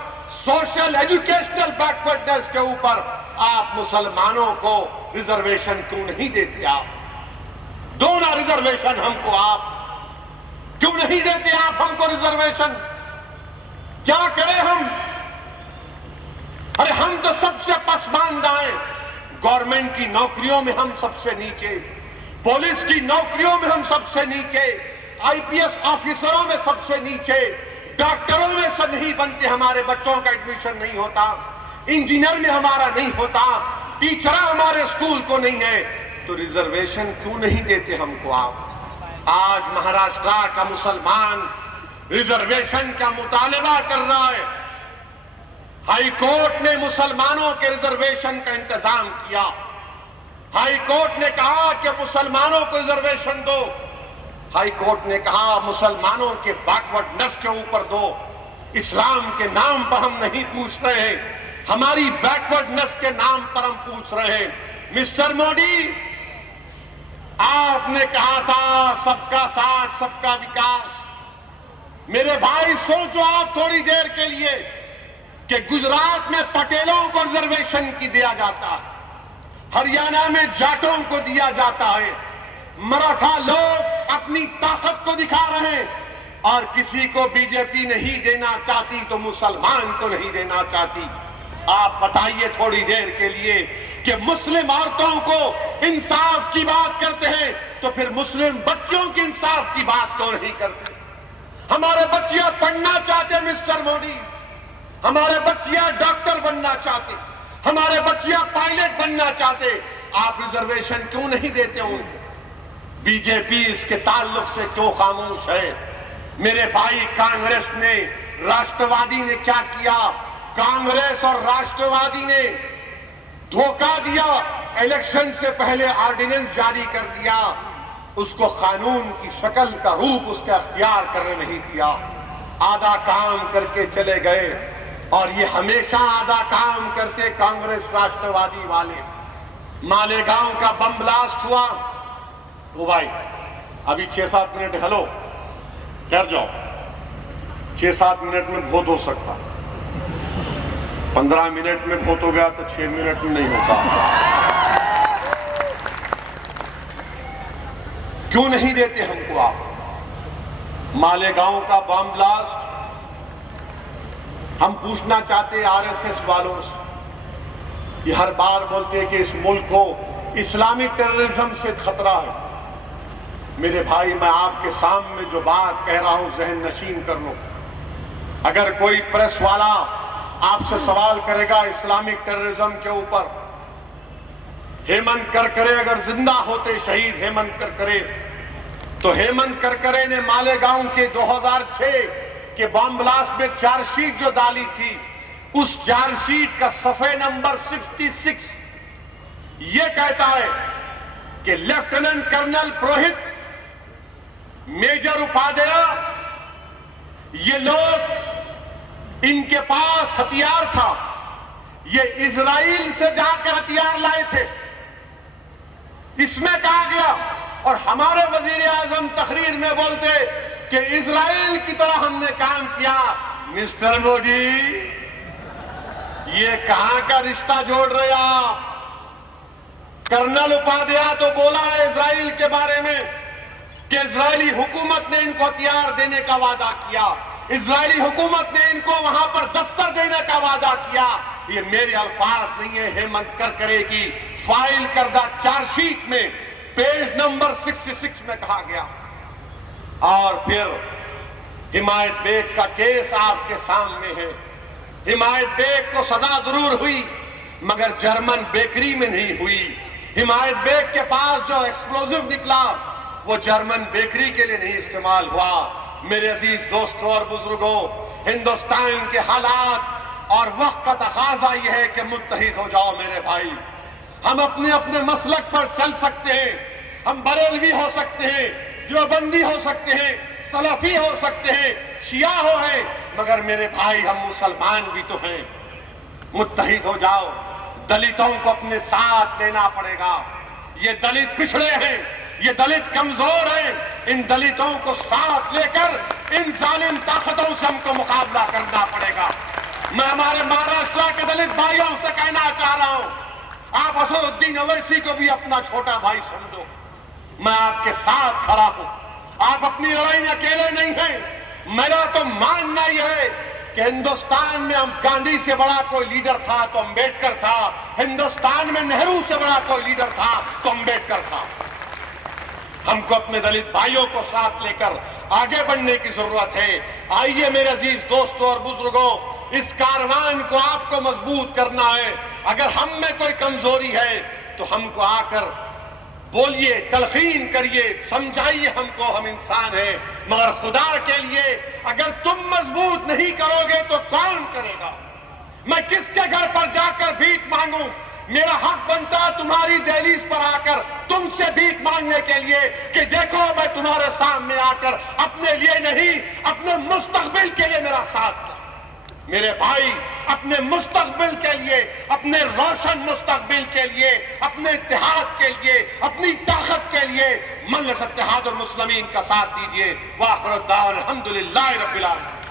سوشل ایجوکیشنل بیکورڈنس کے اوپر آپ مسلمانوں کو ریزرویشن کیوں نہیں دیتے؟ آپ دو نا ریزرویشن ہم کو، آپ کیوں نہیں دیتے آپ ہم کو ریزرویشن؟ کیا کریں ہم؟ ارے ہم تو سب سے پسماندہ ہیں. گورنمنٹ کی نوکریوں میں ہم سب سے نیچے، پولیس کی نوکریوں میں ہم سب سے نیچے، آئی پی ایس آفیسروں میں سب سے نیچے، ڈاکٹروں میں سے نہیں بنتے، ہمارے بچوں کا ایڈمیشن نہیں ہوتا، انجینئر میں ہمارا نہیں ہوتا، ٹیچر ہمارے اسکول کو نہیں ہے. تو ریزرویشن کیوں نہیں دیتے ہم کو آپ؟ آج مہاراشٹر کا مسلمان ریزرویشن کا مطالبہ کر رہا ہے. ہائی کورٹ نے مسلمانوں کے ریزرویشن کا انتظام کیا. ہائی کورٹ نے کہا کہ مسلمانوں کو ریزرویشن دو. ہائی کورٹ نے کہا مسلمانوں کے بیکورڈنس کے اوپر دو. اسلام کے نام پر ہم نہیں پوچھ رہے ہیں، ہماری بیکورڈنس کے نام پر ہم پوچھ رہے ہیں. مسٹر مودی، آپ نے کہا تھا سب کا ساتھ سب کا وکاس. میرے بھائی سوچو آپ تھوڑی دیر کے لیے کہ گجرات میں پٹیلوں کو ریزرویشن کی دیا جاتا ہے، ہریانہ میں جاٹوں کو دیا جاتا ہے، مراٹھا لوگ اپنی طاقت کو دکھا رہے ہیں، اور کسی کو بی جے پی نہیں دینا چاہتی تو مسلمان کو نہیں دینا چاہتی. آپ بتائیے تھوڑی دیر کے لیے کہ مسلم عورتوں کو انصاف کی بات کرتے ہیں تو پھر مسلم بچوں کی انصاف کی بات کیوں نہیں کرتے؟ ہمارے بچیاں پڑھنا چاہتے مسٹر مودی، ہمارے بچیاں ڈاکٹر بننا چاہتے، ہمارے بچیاں پائلٹ بننا چاہتے. آپ ریزرویشن کیوں نہیں دیتے ان کو؟ بی جے پی اس کے تعلق سے کیوں خاموش ہے؟ میرے بھائی، کانگریس نے، راشٹروادی نے کیا کیا؟ کانگریس اور راشٹروادی نے دھوکہ دیا. الیکشن سے پہلے آرڈیننس جاری کر دیا، اس کو قانون کی شکل کا روپ اس کا اختیار کرنے نہیں دیا. آدھا کام کر کے چلے گئے، اور یہ ہمیشہ آدھا کام کرتے کانگریس راشٹروادی والے. مالیگاؤں کا بم بلاسٹ ہوا تو بھائی ابھی 6-7 منٹ ہلو ٹھہر جاؤ، 6-7 منٹ میں بہت ہو سکتا، 15 منٹ میں بہت ہو گیا تو 6 منٹ میں نہیں ہوتا. کیوں نہیں دیتے ہم کو آپ؟ مالیگاؤں کا بم بلاسٹ ہم پوچھنا چاہتے آر ایس ایس والوں سے. یہ ہر بار بولتے ہیں کہ اس ملک کو اسلامی ٹیررزم سے خطرہ ہے. میرے بھائی، میں آپ کے سامنے جو بات کہہ رہا ہوں ذہن نشین کر لو. اگر کوئی پریس والا آپ سے سوال کرے گا اسلامک ٹیررزم کے اوپر، ہیمنت کرکرے اگر زندہ ہوتے، شہید ہیمنت کرکرے، تو ہیمنت کرکرے نے مالیگاؤں کے 2006 کے بم بلاسٹ میں چارج شیٹ جو ڈالی تھی، اس چارج شیٹ کا صفحہ نمبر 66 یہ کہتا ہے کہ لیفٹیننٹ کرنل پروہت، میجر اپادھیا، یہ لوگ، ان کے پاس ہتھیار تھا، یہ اسرائیل سے جا کر ہتھیار لائے تھے۔ اس میں کہا گیا، اور ہمارے وزیر اعظم تقریر میں بولتے کہ اسرائیل کی طرح ہم نے کام کیا۔ مسٹر مودی، یہ کہاں کا رشتہ جوڑ رہے آپ؟ کرنل اپادھیا تو بولا ہے اسرائیل کے بارے میں کہ اسرائیلی حکومت نے ان کو ہتھیار دینے کا وعدہ کیا، اسرائیلی حکومت نے ان کو وہاں پر دفتر دینے کا وعدہ کیا۔ یہ میرے الفاظ نہیں ہے، ہیمنت کرکرے کی فائل کردہ چارج شیٹ میں پیج نمبر 66 میں کہا گیا۔ اور پھر حمایت بیگ کا کیس آپ کے سامنے ہے۔ حمایت بیگ کو سزا ضرور ہوئی، مگر جرمن بیکری میں نہیں ہوئی۔ حمایت بیگ کے پاس جو ایکسپلوزیو نکلا وہ جرمن بیکری کے لیے نہیں استعمال ہوا۔ میرے عزیز دوستوں اور بزرگوں، ہندوستان کے حالات اور وقت کا تقاضا یہ ہے کہ متحد ہو جاؤ میرے بھائی۔ ہم اپنے اپنے مسلک پر چل سکتے ہیں، ہم بریلوی ہو سکتے ہیں، دیوبندی ہو سکتے ہیں، سلفی ہو سکتے ہیں، شیعہ ہو ہیں، مگر میرے بھائی ہم مسلمان بھی تو ہیں۔ متحد ہو جاؤ، دلتوں کو اپنے ساتھ لینا پڑے گا۔ یہ دلت پچھڑے ہیں، یہ دلت کمزور ہیں، ان دلتوں کو ساتھ لے کر ان ظالم طاقتوں سے ہم کو مقابلہ کرنا پڑے گا۔ میں ہمارے مہاراشٹر کے دلت بھائیوں سے کہنا چاہ رہا ہوں، آپ اسد الدین اویسی کو بھی اپنا چھوٹا بھائی سمجھو، میں آپ کے ساتھ کھڑا ہوں۔ آپ اپنی لڑائی میں اکیلے نہیں ہیں۔ میرا تو ماننا یہ ہے کہ ہندوستان میں ہم گاندھی سے بڑا کوئی لیڈر تھا تو امبیڈکر تھا، ہندوستان میں نہرو سے بڑا کوئی لیڈر تھا تو امبیڈکر تھا۔ ہم کو اپنے دلت بھائیوں کو ساتھ لے کر آگے بڑھنے کی ضرورت ہے۔ آئیے میرے عزیز دوستوں اور بزرگوں، اس کاروان کو آپ کو مضبوط کرنا ہے۔ اگر ہم میں کوئی کمزوری ہے تو ہم کو آ کر بولیے، تلقین کریے، سمجھائیے ہم کو، ہم انسان ہیں، مگر خدا کے لیے اگر تم مضبوط نہیں کرو گے تو کون کرے گا؟ میں کس کے گھر پر جا کر بھیک مانگوں؟ میرا حق بنتا تمہاری دہلیز پر آ کر تم سے بھیک مانگنے کے لیے کہ دیکھو میں تمہارے سامنے آ کر اپنے لیے نہیں، اپنے مستقبل کے لیے میرا ساتھ دو۔ میرے بھائی، اپنے مستقبل کے لیے، اپنے روشن مستقبل کے لیے، اپنے اتحاد کے لیے، اپنی طاقت کے لیے مجلس اتحاد المسلمین کا ساتھ دیجیے۔ وآخر الدعوانا الحمدللہ رب العالمین۔